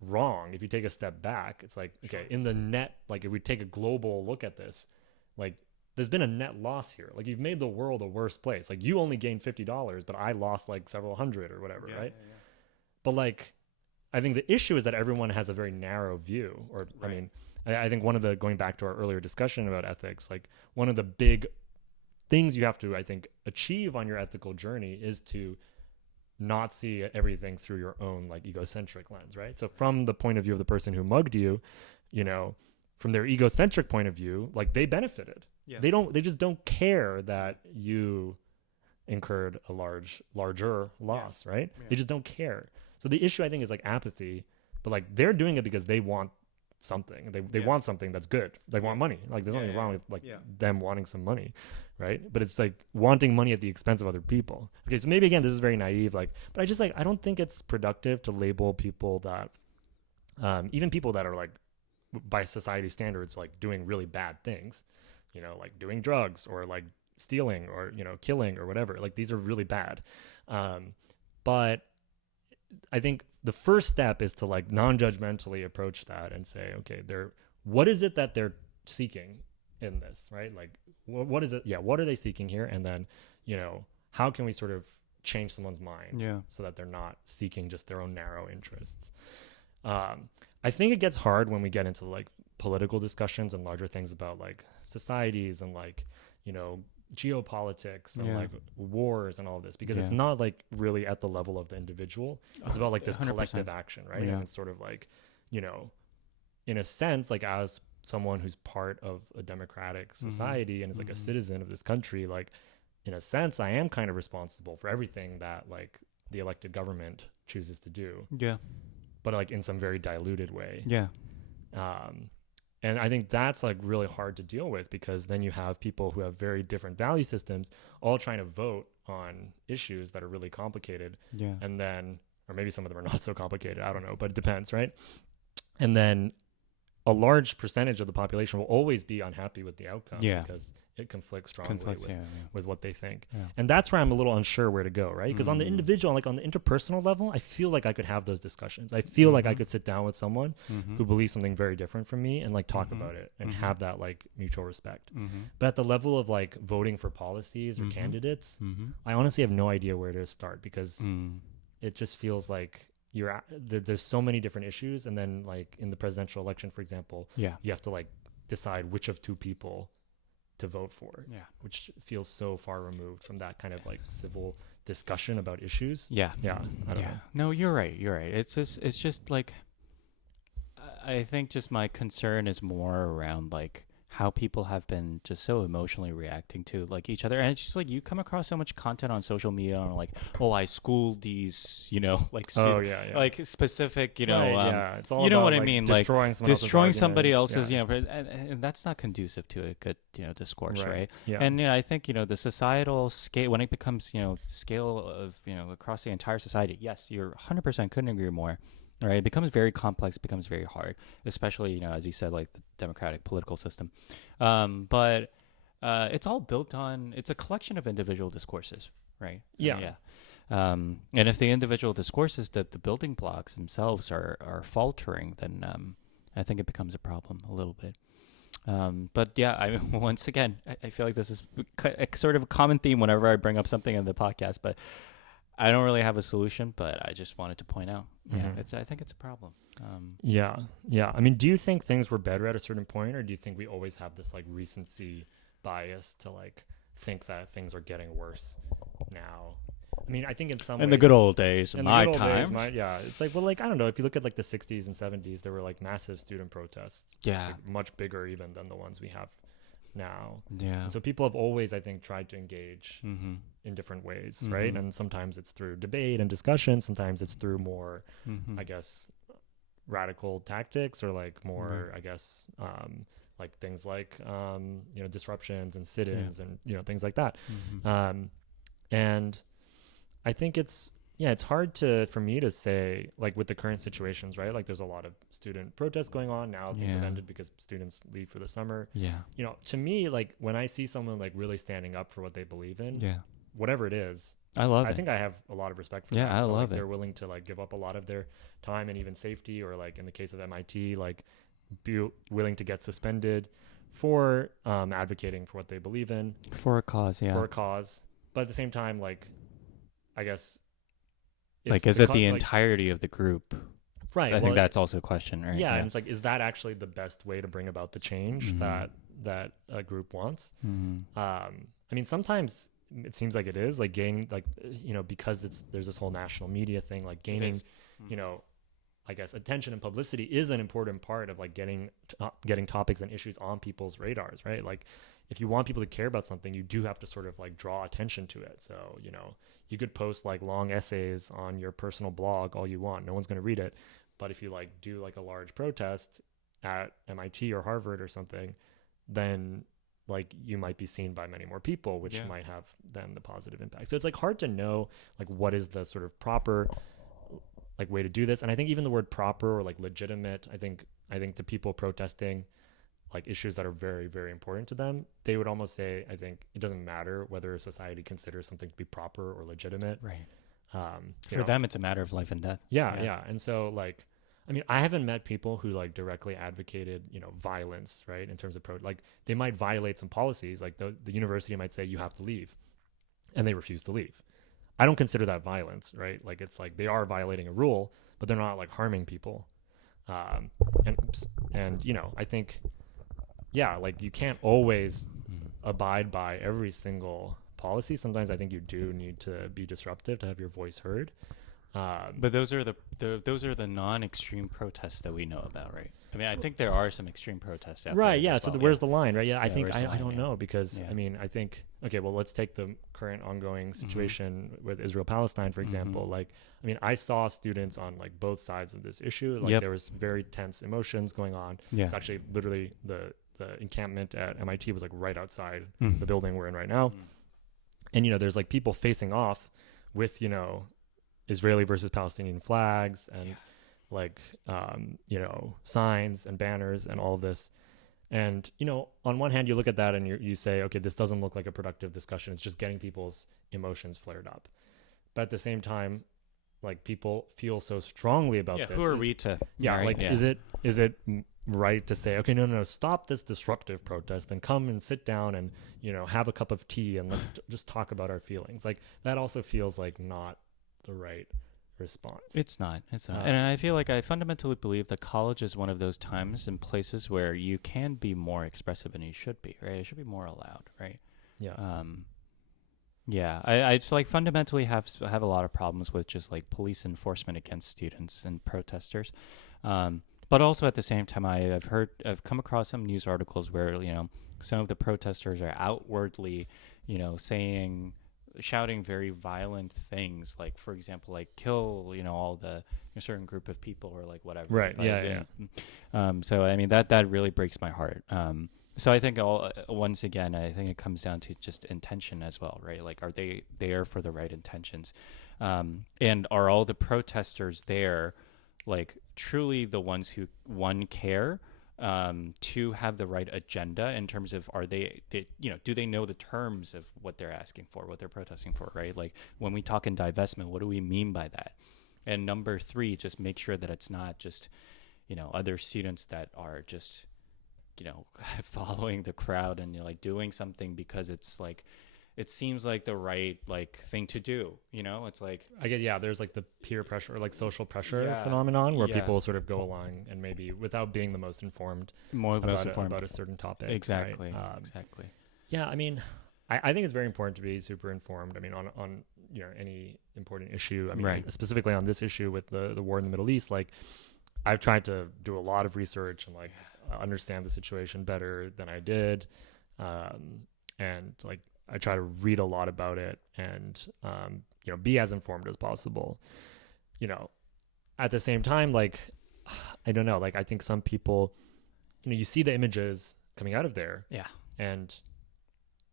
wrong if you take a step back. It's like, okay, in the net, like if we take a global look at this, like there's been a net loss here. Like you've made the world a worse place. Like you only gained $50, but I lost like several hundred or whatever, right? But like, I think the issue is that everyone has a very narrow view. Or I mean, I think one of the, going back to our earlier discussion about ethics, like one of the big things you have to, I think, achieve on your ethical journey is to not see everything through your own like egocentric lens, right? So from the point of view of the person who mugged you, you know, from their egocentric point of view, like they benefited. Yeah. They just don't care that you incurred a larger loss, right? Yeah. They just don't care. So the issue, I think, is like apathy, but like they're doing it because they want something. They want something that's good. They want money. Like there's nothing wrong with like them wanting some money, right? But it's like wanting money at the expense of other people. Okay, so maybe again this is very naive, like, but I just like I don't think it's productive to label people that, even people that are like by society standards like doing really bad things, you know, like doing drugs or like stealing or, you know, killing or whatever. Like these are really bad. But I think the first step is to like non-judgmentally approach that and say, okay, what is it that they're seeking in this, right? Like, what is it? Yeah, what are they seeking here? And then, you know, how can we sort of change someone's mind so that they're not seeking just their own narrow interests? I think it gets hard when we get into like political discussions and larger things about like societies and like, you know, geopolitics and like wars and all of this, because it's not like really at the level of the individual. It's about like this 100%. Collective action, right? And it's sort of like, you know, in a sense, like as someone who's part of a democratic society and is like a citizen of this country, like in a sense, I am kind of responsible for everything that like the elected government chooses to do. Yeah. But like in some very diluted way. Yeah. And I think that's like really hard to deal with, because then you have people who have very different value systems all trying to vote on issues that are really complicated. Yeah. And then, or maybe some of them are not so complicated, I don't know, but it depends, right? And then a large percentage of the population will always be unhappy with the outcome because it conflicts strongly with what they think. Yeah. And that's where I'm a little unsure where to go, right? Because on the individual, like on the interpersonal level, I feel like I could have those discussions. I feel like I could sit down with someone who believes something very different from me and like talk about it and have that like mutual respect. But at the level of like voting for policies or candidates, I honestly have no idea where to start, because it just feels like there's so many different issues. And then like in the presidential election, for example, you have to like decide which of two people to vote for, which feels so far removed from that kind of like civil discussion about issues. I don't know. No, you're right. It's just like, I think just my concern is more around like how people have been just so emotionally reacting to like each other. And it's just like, you come across so much content on social media and like, oh, I schooled these, you know, like, like specific, you know, it's all, you know about, what like, I mean? Destroying somebody else's, you know, and that's not conducive to a good, you know, discourse. Right. Yeah. And, you know, I think, you know, the societal scale, when it becomes, you know, scale of, you know, across the entire society, yes, you're 100% couldn't agree more. All right, it becomes very complex, becomes very hard, especially, you know, as you said, like the democratic political system. But it's all built on, it's a collection of individual discourses, right? Yeah. And if the individual discourses, the building blocks themselves are faltering, then I think it becomes a problem a little bit. But yeah, I mean, once again, I feel like this is sort of a common theme whenever I bring up something in the podcast, but I don't really have a solution, but I just wanted to point out. Yeah, I think it's a problem. Yeah. I mean, do you think things were better at a certain point, or do you think we always have this like recency bias to like think that things are getting worse now? I mean, I think in some ways, the good old days, in my time, it's like, well, like, I don't know, if you look at like the 60s and 70s, there were like massive student protests, like, much bigger even than the ones we have now. And so people have always, I think, tried to engage in different ways, right? And sometimes it's through debate and discussion, sometimes it's through more I guess radical tactics, or like more I guess like things like you know, disruptions and sit-ins and, you know, things like that. And I think it's hard for me to say, like, with the current situations, right? Like, there's a lot of student protests going on now. Things have ended because students leave for the summer. You know, to me, like, when I see someone like really standing up for what they believe in, whatever it is, I think I have a lot of respect for them. I love it. They're willing to like give up a lot of their time and even safety, or like in the case of MIT, like be willing to get suspended for advocating for what they believe in, for a cause. Yeah. for a cause. But at the same time, like, I guess, like, is it the entirety of the group? Right. I think that's also a question, right? Yeah, and it's like, is that actually the best way to bring about the change that a group wants? I mean, sometimes it seems like it is, like, gaining, like, because there's this whole national media thing, like, gaining, I guess, attention and publicity is an important part of, like, getting topics and issues on people's radars, right? Like, if you want people to care about something, you do have to sort of, like, draw attention to it. So, you could post, like, long essays on your personal blog all you want. No one's going to read it. But if you, like, do, like, a large protest at MIT or Harvard or something, then, like, you might be seen by many more people, which might have then the positive impact. So it's, like, hard to know, like, what is the sort of proper, like, way to do this. And I think even the word proper or, like, legitimate, I think to people protesting, like, issues that are very, very important to them, they would almost say, I think it doesn't matter whether a society considers something to be proper or legitimate. Right. For them, it's a matter of life and death. Yeah. And so, like, I mean, I haven't met people who, like, directly advocated, violence, right? In terms of like, they might violate some policies. Like, the university might say you have to leave, and they refuse to leave. I don't consider that violence, right? Like, it's like they are violating a rule, but they're not, like, harming people. And I think, like, you can't always abide by every single policy. Sometimes I think you do need to be disruptive to have your voice heard. But those are the non-extreme protests that we know about, right? I mean, I think there are some extreme protests out there. Right, yeah. So well. where's the line, right? Yeah, I think where's the I line, don't know, because Yeah. I mean, I think, okay, well, let's take the current ongoing situation with Israel-Palestine, for example. Like, I mean, I saw students on, like, both sides of this issue. Like, there was very tense emotions going on. Yeah. It's actually literally the encampment at MIT was, like, right outside the building we're in right now. And, there's, like, people facing off with, Israeli versus Palestinian flags and like, signs and banners and all of this. And, on one hand, you look at that and you say, okay, this doesn't look like a productive discussion. It's just getting people's emotions flared up. But at the same time, like, people feel so strongly about this. Who are we to? Is it right to say, okay, no, stop this disruptive protest and come and sit down and, have a cup of tea and let's just talk about our feelings. Like, that also feels like not the right response. It's not. And I feel like I fundamentally believe that college is one of those times and places where you can be more expressive than you should be, right? It should be more allowed, right? Yeah. I just, like, fundamentally have a lot of problems with just, like, police enforcement against students and protesters. But also at the same time, I've come across some news articles where, some of the protesters are outwardly, shouting very violent things, like, for example, like, kill, all a certain group of people or, like, whatever. Right. Yeah. So, I mean, that really breaks my heart. So I think once again, I think it comes down to just intention as well, right? Like, are they there for the right intentions? And are all the protesters there, like, truly the ones who, one, care, to have the right agenda in terms of, do they know the terms of what they're asking for, what they're protesting for, right? Like, when we talk in divestment, what do we mean by that? And number 3, just make sure that it's not just, other students that are just, following the crowd and, like, doing something because it's, like, it seems like the right, like, thing to do, it's like, I get, there's, like, the peer pressure or, like, social pressure phenomenon where people sort of go along and maybe without being the most informed about a certain topic. Exactly. Right? Exactly. Yeah. I mean, I think it's very important to be super informed. I mean, on any important issue. I mean, specifically on this issue with the war in the Middle East, like, I've tried to do a lot of research and, like, understand the situation better than I did. And, like, I try to read a lot about it and, be as informed as possible. At the same time, like, I don't know, like, I think some people, you see the images coming out of there. Yeah. And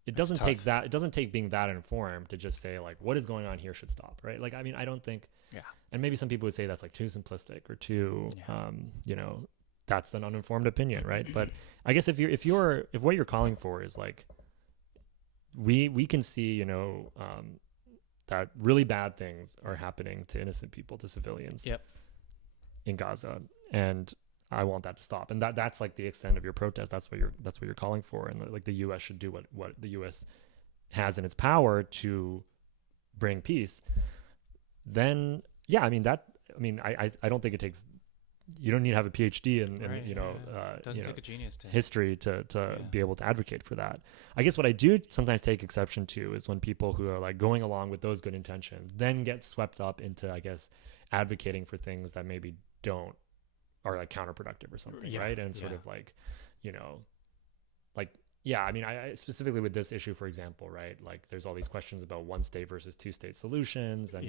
it doesn't take being that informed to just say, like, what is going on here should stop, right? Like, I mean, I don't think, and maybe some people would say that's, like, too simplistic or too, that's an uninformed opinion, right? But I guess if what you're calling for is, like, we can see, that really bad things are happening to innocent people, to civilians in Gaza. And I want that to stop. And that's like the extent of your protest. That's what you're calling for. And like the US should do what the US has in its power to bring peace. Then yeah, I don't think it takes, you don't need to have a PhD in doesn't take a genius to history to be able to advocate for that. I guess what I do sometimes take exception to is when people who are like going along with those good intentions then get swept up into, I guess, advocating for things that maybe are like counterproductive or something, right? And sort of like, I specifically with this issue, for example, right? Like there's all these questions about one state versus two state solutions, and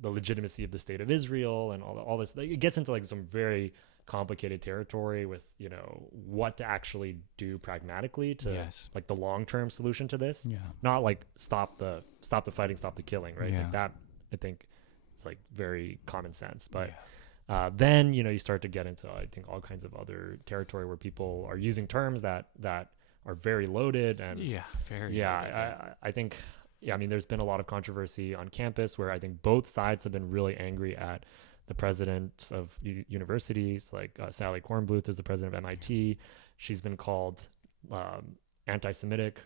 the legitimacy of the state of Israel and all this. It gets into like some very complicated territory with what to actually do pragmatically to like the long-term solution to this. Not like stop the fighting, stop the killing, right? Like that, I think it's like very common sense. But then you start to get into, I think, all kinds of other territory where people are using terms that are very loaded and I think there's been a lot of controversy on campus where I think both sides have been really angry at the presidents of universities. Like Sally Kornbluth is the president of MIT. She's been called anti-Semitic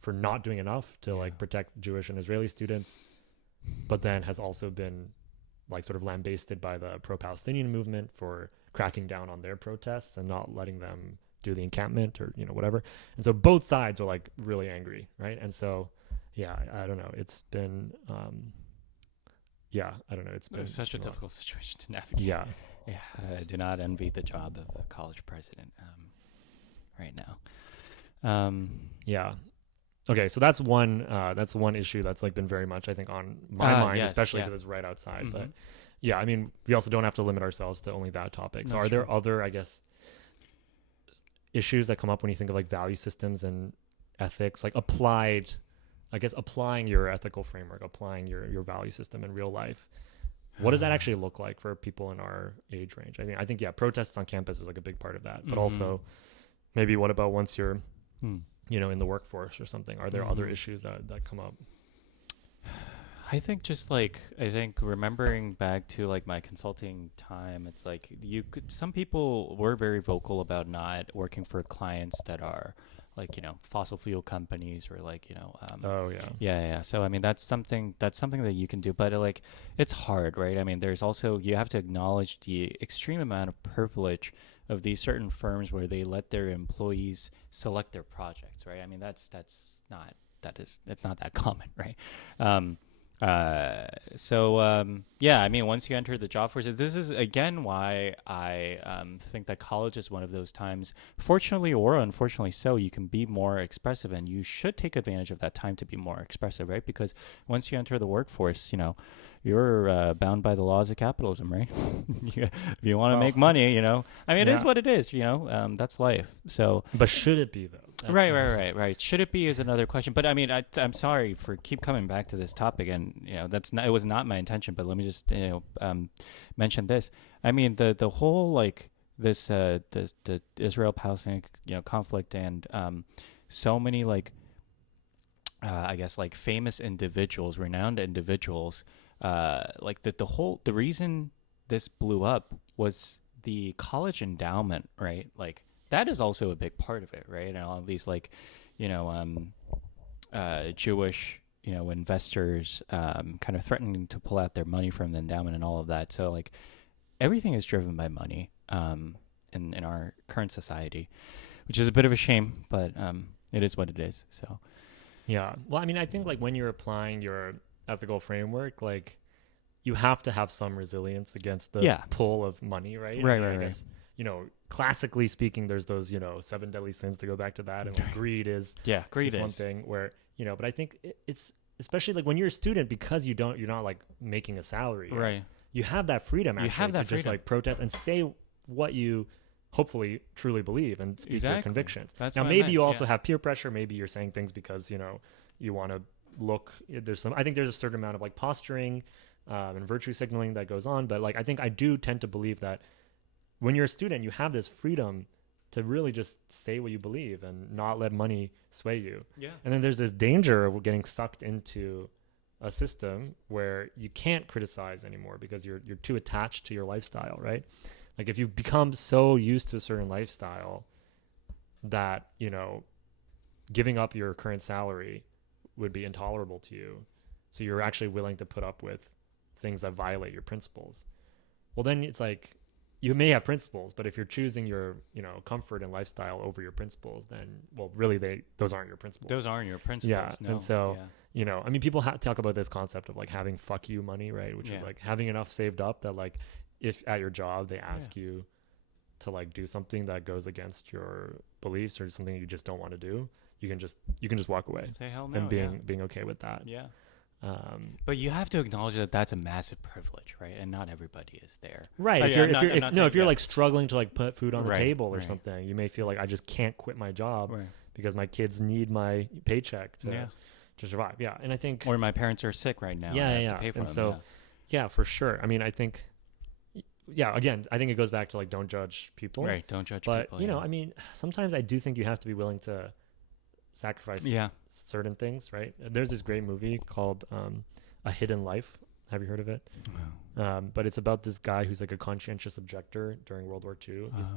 for not doing enough to like protect Jewish and Israeli students, but then has also been like sort of lambasted by the pro-Palestinian movement for cracking down on their protests and not letting them do the encampment or whatever. And so both sides are like really angry, right? And so I don't know. It's been, I don't know. It's been such a difficult situation to navigate. I do not envy the job of a college president right now. Okay, so that's one issue that's like been very much, I think, on my mind, especially because it's right outside. But we also don't have to limit ourselves to only that topic. So there other, I guess, issues that come up when you think of like value systems and ethics, like applying your ethical framework, applying your value system in real life? What does that actually look like for people in our age range? I think protests on campus is like a big part of that, but also maybe what about once you're in the workforce or something? Are there other issues that come up? I think remembering back to like my consulting time, it's like some people were very vocal about not working for clients that are like fossil fuel companies or like so that's something that you can do, but like it's hard, right? There's also, you have to acknowledge the extreme amount of privilege of these certain firms where they let their employees select their projects, right? That's not that common, right? Once you enter the job force, this is again why I think that college is one of those times, fortunately or unfortunately so, you can be more expressive, and you should take advantage of that time to be more expressive, right? Because once you enter the workforce, you're bound by the laws of capitalism, right? If you want to make money, it is what it is, that's life. So, but should it be though? Right. Should it be is another question. But I'm sorry for keep coming back to this topic, and it was not my intention. But let me just mention this. The whole like this the Israel-Palestine conflict, and so many like I guess like famous individuals, renowned individuals, like the reason this blew up was the college endowment, right? Like that is also a big part of it, right? And all of these like, Jewish, investors kind of threatening to pull out their money from the endowment and all of that. So like everything is driven by money in our current society, which is a bit of a shame, but it is what it is. So yeah. Well, I think like when you're applying your ethical framework, like you have to have some resilience against the pull of money, right? Right. I guess, classically speaking, there's those, 7 deadly sins, to go back to that. And like, greed is one thing where, but I think it's especially like when you're a student, because you're not like making a salary, right? You have that freedom actually just like protest and say what you hopefully truly believe and speak your convictions. That's now maybe you also have peer pressure. Maybe you're saying things because, you want to look, I think there's a certain amount of like posturing and virtue signaling that goes on. But like, I do tend to believe that when you're a student, you have this freedom to really just say what you believe and not let money sway you. Yeah. And then there's this danger of getting sucked into a system where you can't criticize anymore because you're too attached to your lifestyle, right? Like if you become so used to a certain lifestyle that, you know, giving up your current salary would be intolerable to you, so you're actually willing to put up with things that violate your principles. Well, then it's like you may have principles, but if you're choosing your, you know, comfort and lifestyle over your principles, then, well, really those aren't your principles. Those aren't your principles. Yeah. No. And so, you know, I mean, people talk about this concept of like having fuck you money, right? Which is like having enough saved up that like if at your job they ask you to like do something that goes against your beliefs or something you just don't want to do, you can just walk away. Say hell no. And being okay with that. Yeah. But you have to acknowledge that that's a massive privilege, right? And not everybody is there. Right. If you're like struggling to like put food on the table or something, you may feel like I just can't quit my job because my kids need my paycheck to survive. Yeah. And I think, or my parents are sick right now. Yeah. I have to pay for and them. So, yeah, for sure. I mean, I think, again, I think it goes back to like, don't judge people. Right. Don't judge people. But, you know, I mean, sometimes I do think you have to be willing to sacrifice certain things, right? There's this great movie called A Hidden Life. Have you heard of it? No. But it's about this guy who's like a conscientious objector during World War II. He's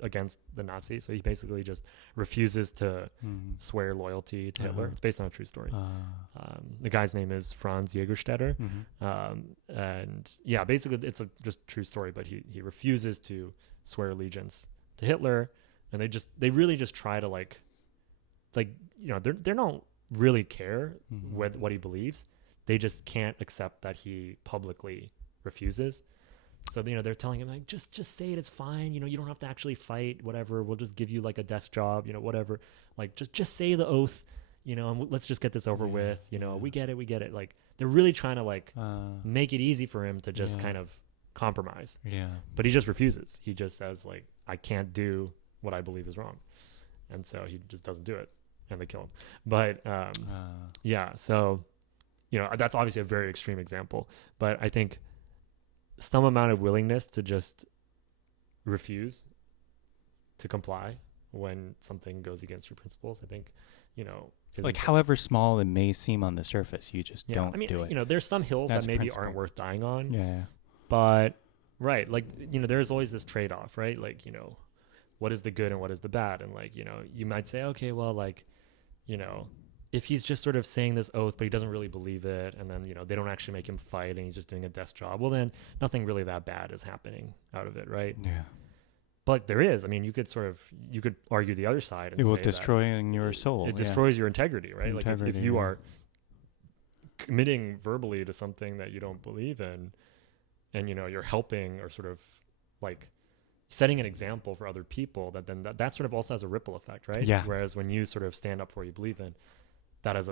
against the Nazis, so he basically just refuses to swear loyalty to Hitler. It's based on a true story. The guy's name is Franz Jägerstätter, and yeah, basically it's a just true story. But he refuses to swear allegiance to Hitler, and they really just try to like you know, they don't really care what he believes. They just can't accept that he publicly refuses. So, you know, they're telling him like, just say it, it's fine. You know, you don't have to actually fight, whatever. We'll just give you like a desk job, you know, whatever. Like just say the oath, you know, and let's just get this over with. You know, we get it. Like they're really trying to like make it easy for him to just kind of compromise. Yeah. But he just refuses. He just says like, I can't do what I believe is wrong. And so he just doesn't do it. And they kill him. But yeah, so, you know, that's obviously a very extreme example, but I think some amount of willingness to just refuse to comply when something goes against your principles, I think, you know, like however small it may seem on the surface, you just don't do it. You know, there's some hills that maybe aren't worth dying on. Yeah. But like, you know, there's always this trade-off, right? Like, you know, what is the good and what is the bad? And like, you know, you might say, okay, well, like, you know, if he's just sort of saying this oath, but he doesn't really believe it, and then, you know, they don't actually make him fight and he's just doing a desk job, well, then nothing really that bad is happening out of it, right? Yeah. But there is. I mean, you could argue the other side. And it will destroying your soul. It destroys your integrity, right? Integrity, like if you are committing verbally to something that you don't believe in, and, you know, you're helping or sort of like setting an example for other people, that sort of also has a ripple effect, right? Yeah. Whereas when you sort of stand up for what you believe in, that has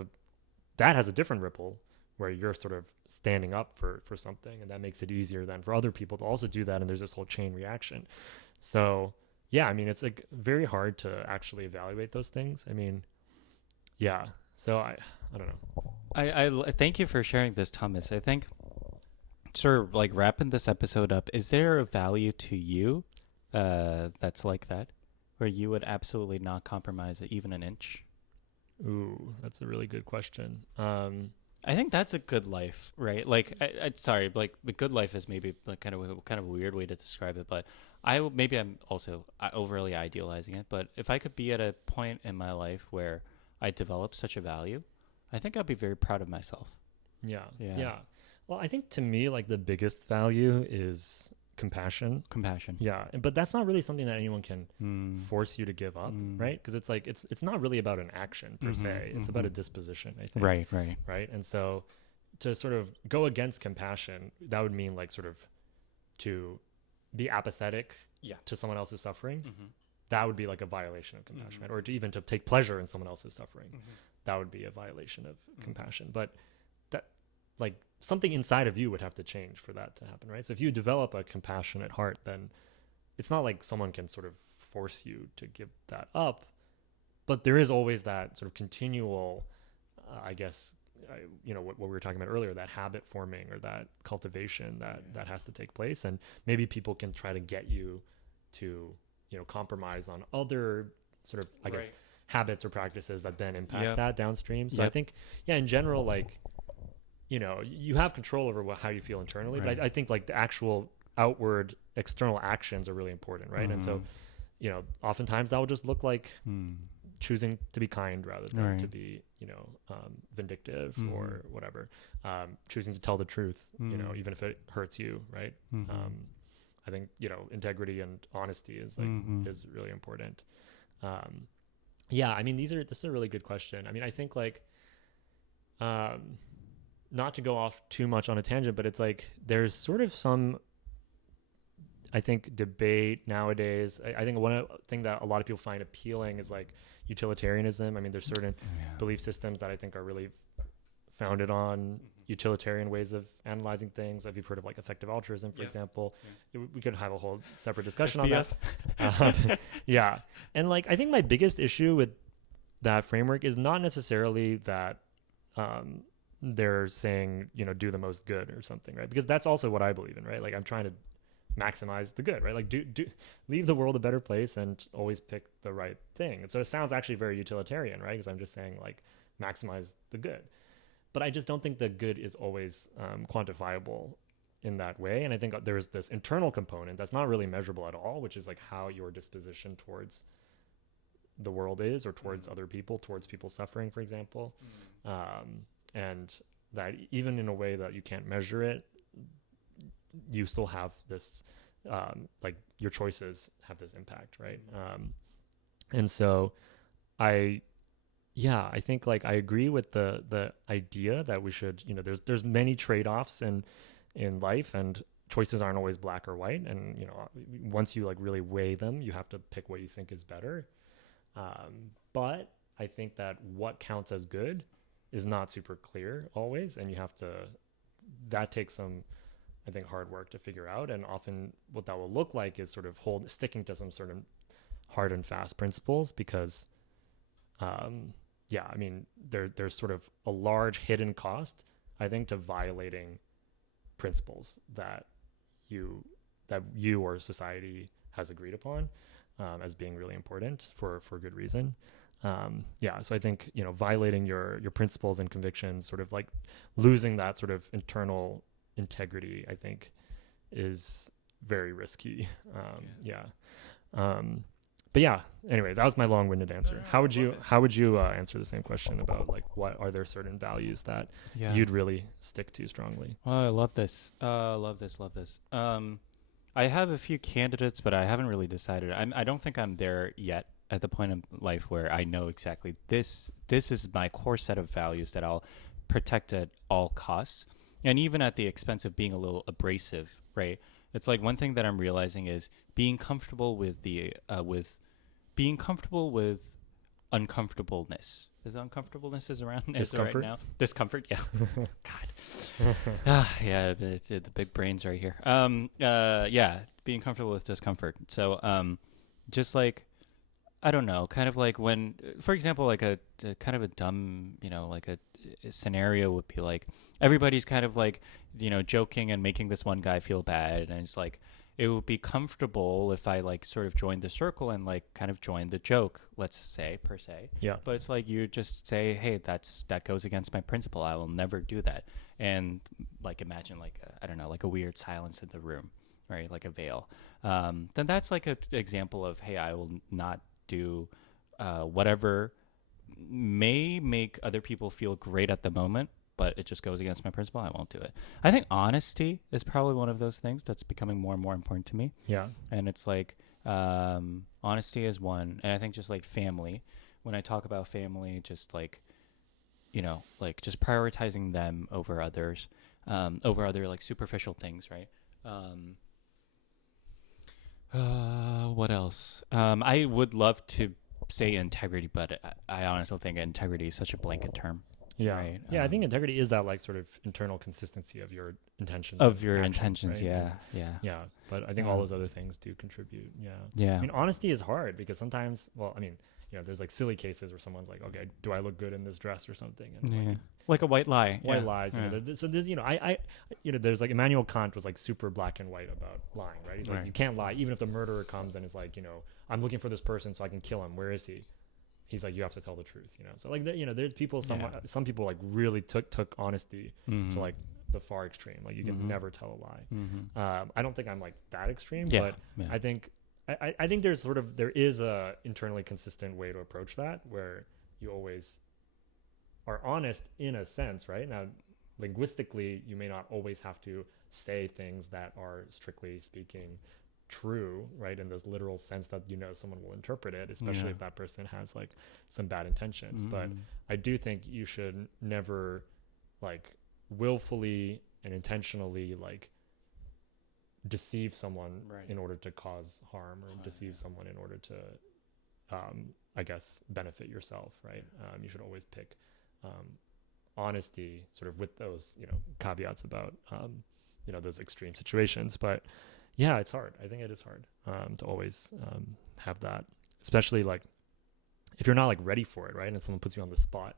a different ripple where you're sort of standing up for something, and that makes it easier then for other people to also do that. And there's this whole chain reaction. So yeah, I mean, it's like very hard to actually evaluate those things. I mean, yeah. So I don't know. I thank you for sharing this, Thomas. I think sort of like wrapping this episode up, is there a value to you that's like that, where you would absolutely not compromise even an inch? Ooh, that's a really good question. I think that's a good life, right? Like, sorry, like the good life is maybe like kind of a weird way to describe it, but I'm also overly idealizing it. But if I could be at a point in my life where I develop such a value, I think I'd be very proud of myself. Yeah. Well, I think to me, like the biggest value is compassion. Yeah. But that's not really something that anyone can force you to give up, right? Because it's like, it's not really about an action per se. It's about a disposition, I think. Right. And so to sort of go against compassion, that would mean like sort of to be apathetic to someone else's suffering. That would be like a violation of compassion, right? Or to even to take pleasure in someone else's suffering. That would be a violation of compassion. But that, like, something inside of you would have to change for that to happen, right? So if you develop a compassionate heart, then it's not like someone can sort of force you to give that up, but there is always that sort of continual, I guess, you know, what we were talking about earlier, that habit forming or that cultivation that has to take place. And maybe people can try to get you to, you know, compromise on other sort of, I guess, habits or practices that then impact that downstream. So I think, in general, like, you have control over how you feel internally, Right. but I think like the actual outward external actions are really important, right? And so, oftentimes that will just look like choosing to be kind rather than to be, vindictive or whatever. Choosing to tell the truth, even if it hurts you, right? I think, integrity and honesty is is really important. Yeah, I mean, this is a really good question. I mean, I think like, not to go off too much on a tangent, but it's like there's sort of some, I think, debate nowadays. I think one thing that a lot of people find appealing is like utilitarianism. I mean, there's certain belief systems that I think are really founded on utilitarian ways of analyzing things. If you've heard of like effective altruism, for example, we could have a whole separate discussion on that. Yeah. And like, I think my biggest issue with that framework is not necessarily that, they're saying, do the most good or something, right? Because that's also what I believe in, right? Like I'm trying to maximize the good, right? Like do leave the world a better place and always pick the right thing. And so it sounds actually very utilitarian, right? Because I'm just saying like maximize the good. But I just don't think the good is always quantifiable in that way. And I think there's this internal component that's not really measurable at all, which is like how your disposition towards the world is, or towards other people, towards people suffering, for example. And that even in a way that you can't measure it, you still have this, like your choices have this impact, right? And so I think like I agree with the idea that we should, there's many trade-offs in life, and choices aren't always black or white. And, once you like really weigh them, you have to pick what you think is better. But I think that what counts as good is not super clear always. And that takes some, I think, hard work to figure out. And often what that will look like is sort of sticking to some sort of hard and fast principles, because, I mean, there's sort of a large hidden cost, I think, to violating principles that you or society has agreed upon, as being really important for good reason. So I think, violating your principles and convictions, sort of like losing that sort of internal integrity, I think is very risky. But yeah, anyway, that was my long-winded answer. How would you answer the same question about like, what are there certain values that you'd really stick to strongly? Oh, I love this. Love this. I have a few candidates, but I haven't really decided. I don't think I'm there yet at the point of life where I know exactly this is my core set of values that I'll protect at all costs, and even at the expense of being a little abrasive, right? It's like one thing that I'm realizing is being comfortable with being comfortable with uncomfortableness. Is uncomfortableness around right now? Discomfort, yeah. God. The big brains right here. Being comfortable with discomfort. So, just like, I don't know, kind of like when, for example, like a kind of a dumb, like a scenario would be like, everybody's kind of like, joking and making this one guy feel bad. And it's like, it would be comfortable if I like sort of joined the circle and like kind of joined the joke, let's say, per se. Yeah. But it's like you just say, hey, that goes against my principle. I will never do that. And like imagine like, I don't know, like a weird silence in the room, right? Like a veil. Then that's like an example of, hey, I will not do whatever may make other people feel great at the moment, but it just goes against my principle. I won't do it. I think honesty is probably one of those things that's becoming more and more important to me. Yeah. And it's like, honesty is one. And I think just like family, when I talk about family, just like, like just prioritizing them over others, over other like superficial things. Right. What else? I would love to say integrity, but I honestly think integrity is such a blanket term. Yeah. Right? Yeah. I think integrity is that like sort of internal consistency of your intentions. Intentions. Right? Yeah. But I think all those other things do contribute. Yeah. Yeah. I mean, honesty is hard because sometimes, there's like silly cases where someone's like, okay, do I look good in this dress or something? And like a white lie. White lies. Yeah. So there's, there's like Immanuel Kant was like super black and white about lying, right? He's like, you can't lie. Even if the murderer comes and is like, I'm looking for this person so I can kill him. Where is he? he's like, you have to tell the truth, you know? So like, there's people, some people like really took honesty to like the far extreme. Like you can never tell a lie. I don't think I'm like that extreme, but I think there is a internally consistent way to approach that, where you always are honest in a sense, right? Now, linguistically, you may not always have to say things that are strictly speaking true, right, in this literal sense that someone will interpret it, especially if that person has like some bad intentions. But I do think you should never like willfully and intentionally like deceive someone in order to cause harm, or deceive someone in order to I guess benefit yourself, right? You should always pick honesty, sort of with those caveats about those extreme situations. But yeah, it's hard. I think it is hard to always have that, especially like if you're not like ready for it, right? And someone puts you on the spot,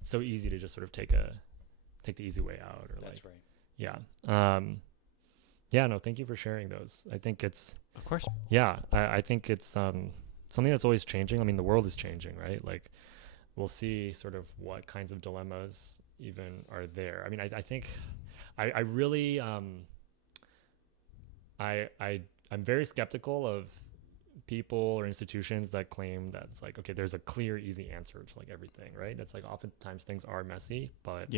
it's so easy to just sort of take the easy way out, or that's like, right. Yeah. Yeah, no, thank you for sharing those. I think it's, of course, yeah, I think it's something that's always changing. I mean, the world is changing, right? Like we'll see sort of what kinds of dilemmas even are there. I mean, I think I really I'm very skeptical of people or institutions that claim that it's like, okay, there's a clear, easy answer to like everything, right? It's like oftentimes things are messy, but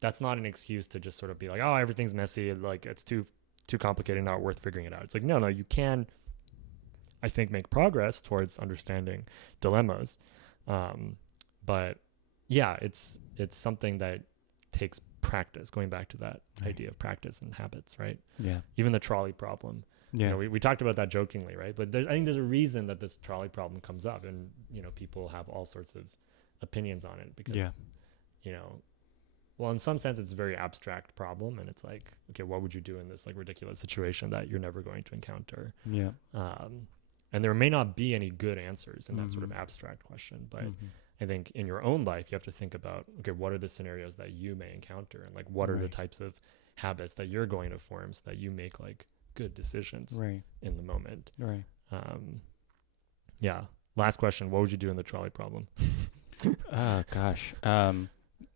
that's not an excuse to just sort of be like, oh, everything's messy, like it's too complicated, not worth figuring it out. It's like, no, you can, I think, make progress towards understanding dilemmas. But yeah, it's something that takes practice, going back to that idea of practice and habits, right? Yeah. Even the trolley problem. Yeah. We talked about that jokingly, right? But I think there's a reason that this trolley problem comes up, and, people have all sorts of opinions on it because, well, in some sense it's a very abstract problem, and it's like, okay, what would you do in this like ridiculous situation that you're never going to encounter? Yeah. And there may not be any good answers in that sort of abstract question, but I think in your own life, you have to think about, okay, what are the scenarios that you may encounter, and like, what are the types of habits that you're going to form so that you make like good decisions in the moment. Right. Yeah. Last question. What would you do in the trolley problem? Oh gosh.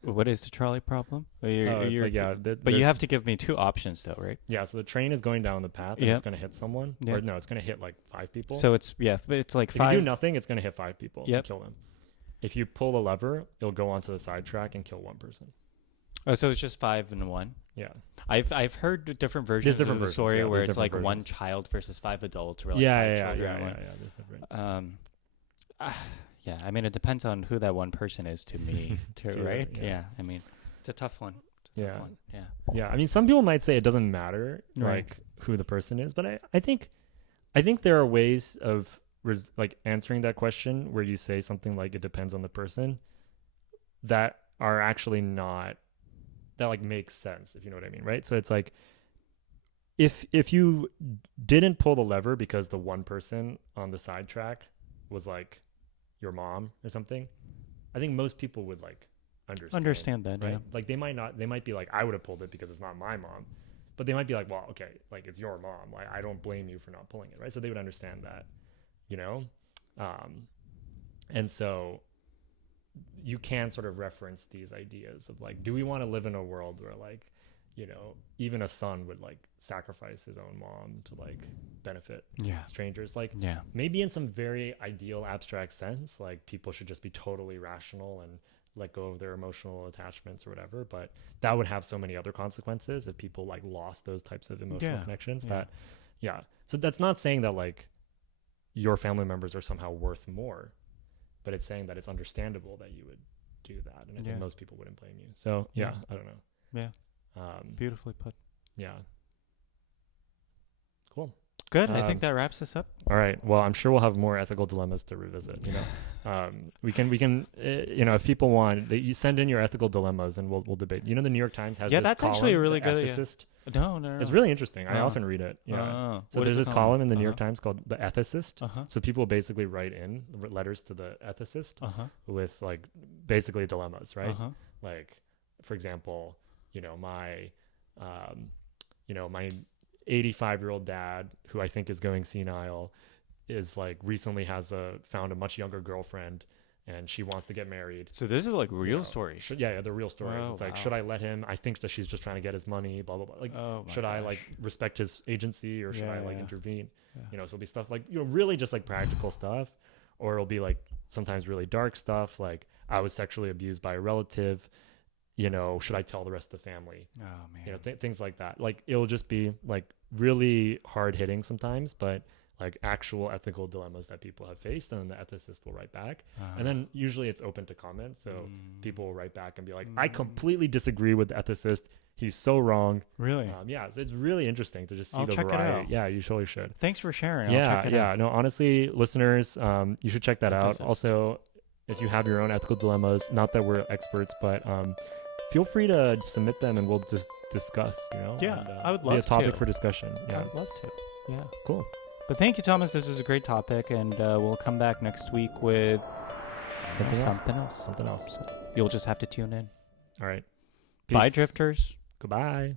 What is the trolley problem? But you have to give me two options though, right? Yeah. So the train is going down the path and it's going to hit someone. Or no, it's going to hit like 5 people. So it's like if 5. If you do nothing, it's going to hit 5 people and kill them. If you pull a lever, it'll go onto the sidetrack and kill 1 person. Oh, so it's just 5 and 1. Yeah, I've heard different versions of the story where it's like 1 child versus 5 adults, or like 5 children. Yeah. There's different. Yeah. I mean, it depends on who that one person is to me, right? Yeah. I mean, it's a tough one. Yeah. I mean, some people might say it doesn't matter, right, like who the person is, but I think there are ways of like answering that question where you say something like it depends on the person that are actually not, that like makes sense, if you know what I mean, right? So it's like if you didn't pull the lever because the one person on the sidetrack was like your mom or something, I think most people would like understand that, right? Like they might be like, I would have pulled it because it's not my mom, but they might be like, well, okay, like it's your mom, like I don't blame you for not pulling it, right? So they would understand that, and so you can sort of reference these ideas of like, do we want to live in a world where like, even a son would like sacrifice his own mom to like benefit strangers? Like maybe in some very ideal abstract sense, like people should just be totally rational and let go of their emotional attachments or whatever, but that would have so many other consequences if people like lost those types of emotional connections that so that's not saying that like your family members are somehow worth more, but it's saying that it's understandable that you would do that, and I think most people wouldn't blame you. So I don't know. Beautifully put. Yeah. Cool. Good. I think that wraps us up. All right. Well, I'm sure we'll have more ethical dilemmas to revisit. We can. If people want, you send in your ethical dilemmas, and we'll debate. The New York Times has this that's column, actually a really The good. Ethicist. No. It's really interesting. I often read it. So there's this column in the New York Times called The Ethicist. So people basically write in letters to the ethicist with like basically dilemmas, right? Like, for example, my 85-year-old dad, who I think is going senile, is like recently found a much younger girlfriend, and she wants to get married. So this is like real stories. Yeah, the real stories. Oh, it's like, wow. should I let him? I think that she's just trying to get his money, blah, blah, blah. Like, should I like respect his agency, or should I like intervene? So it'll be stuff like, really just like practical stuff, or it'll be like sometimes really dark stuff. Like, I was sexually abused by a relative, should I tell the rest of the family? Oh man. Things like that. Like, it'll just be like really hard hitting sometimes, but like actual ethical dilemmas that people have faced, and then the ethicist will write back. And then usually it's open to comment. So people will write back and be like, I completely disagree with the ethicist. He's so wrong. Really? So it's really interesting to just see I'll the check variety. It out. Yeah, you totally should. Thanks for sharing. I'll check it out. No, honestly, listeners, you should check that Ethicist. out. Also, if you have your own ethical dilemmas, not that we're experts, but feel free to submit them and we'll just discuss, Yeah, and, I would love be a topic to. for discussion. Yeah. I would love to. Yeah. Cool. But thank you, Thomas. This is a great topic, and we'll come back next week with something else. Something else. You'll just have to tune in. All right. Bye, Peace. drifters. Goodbye.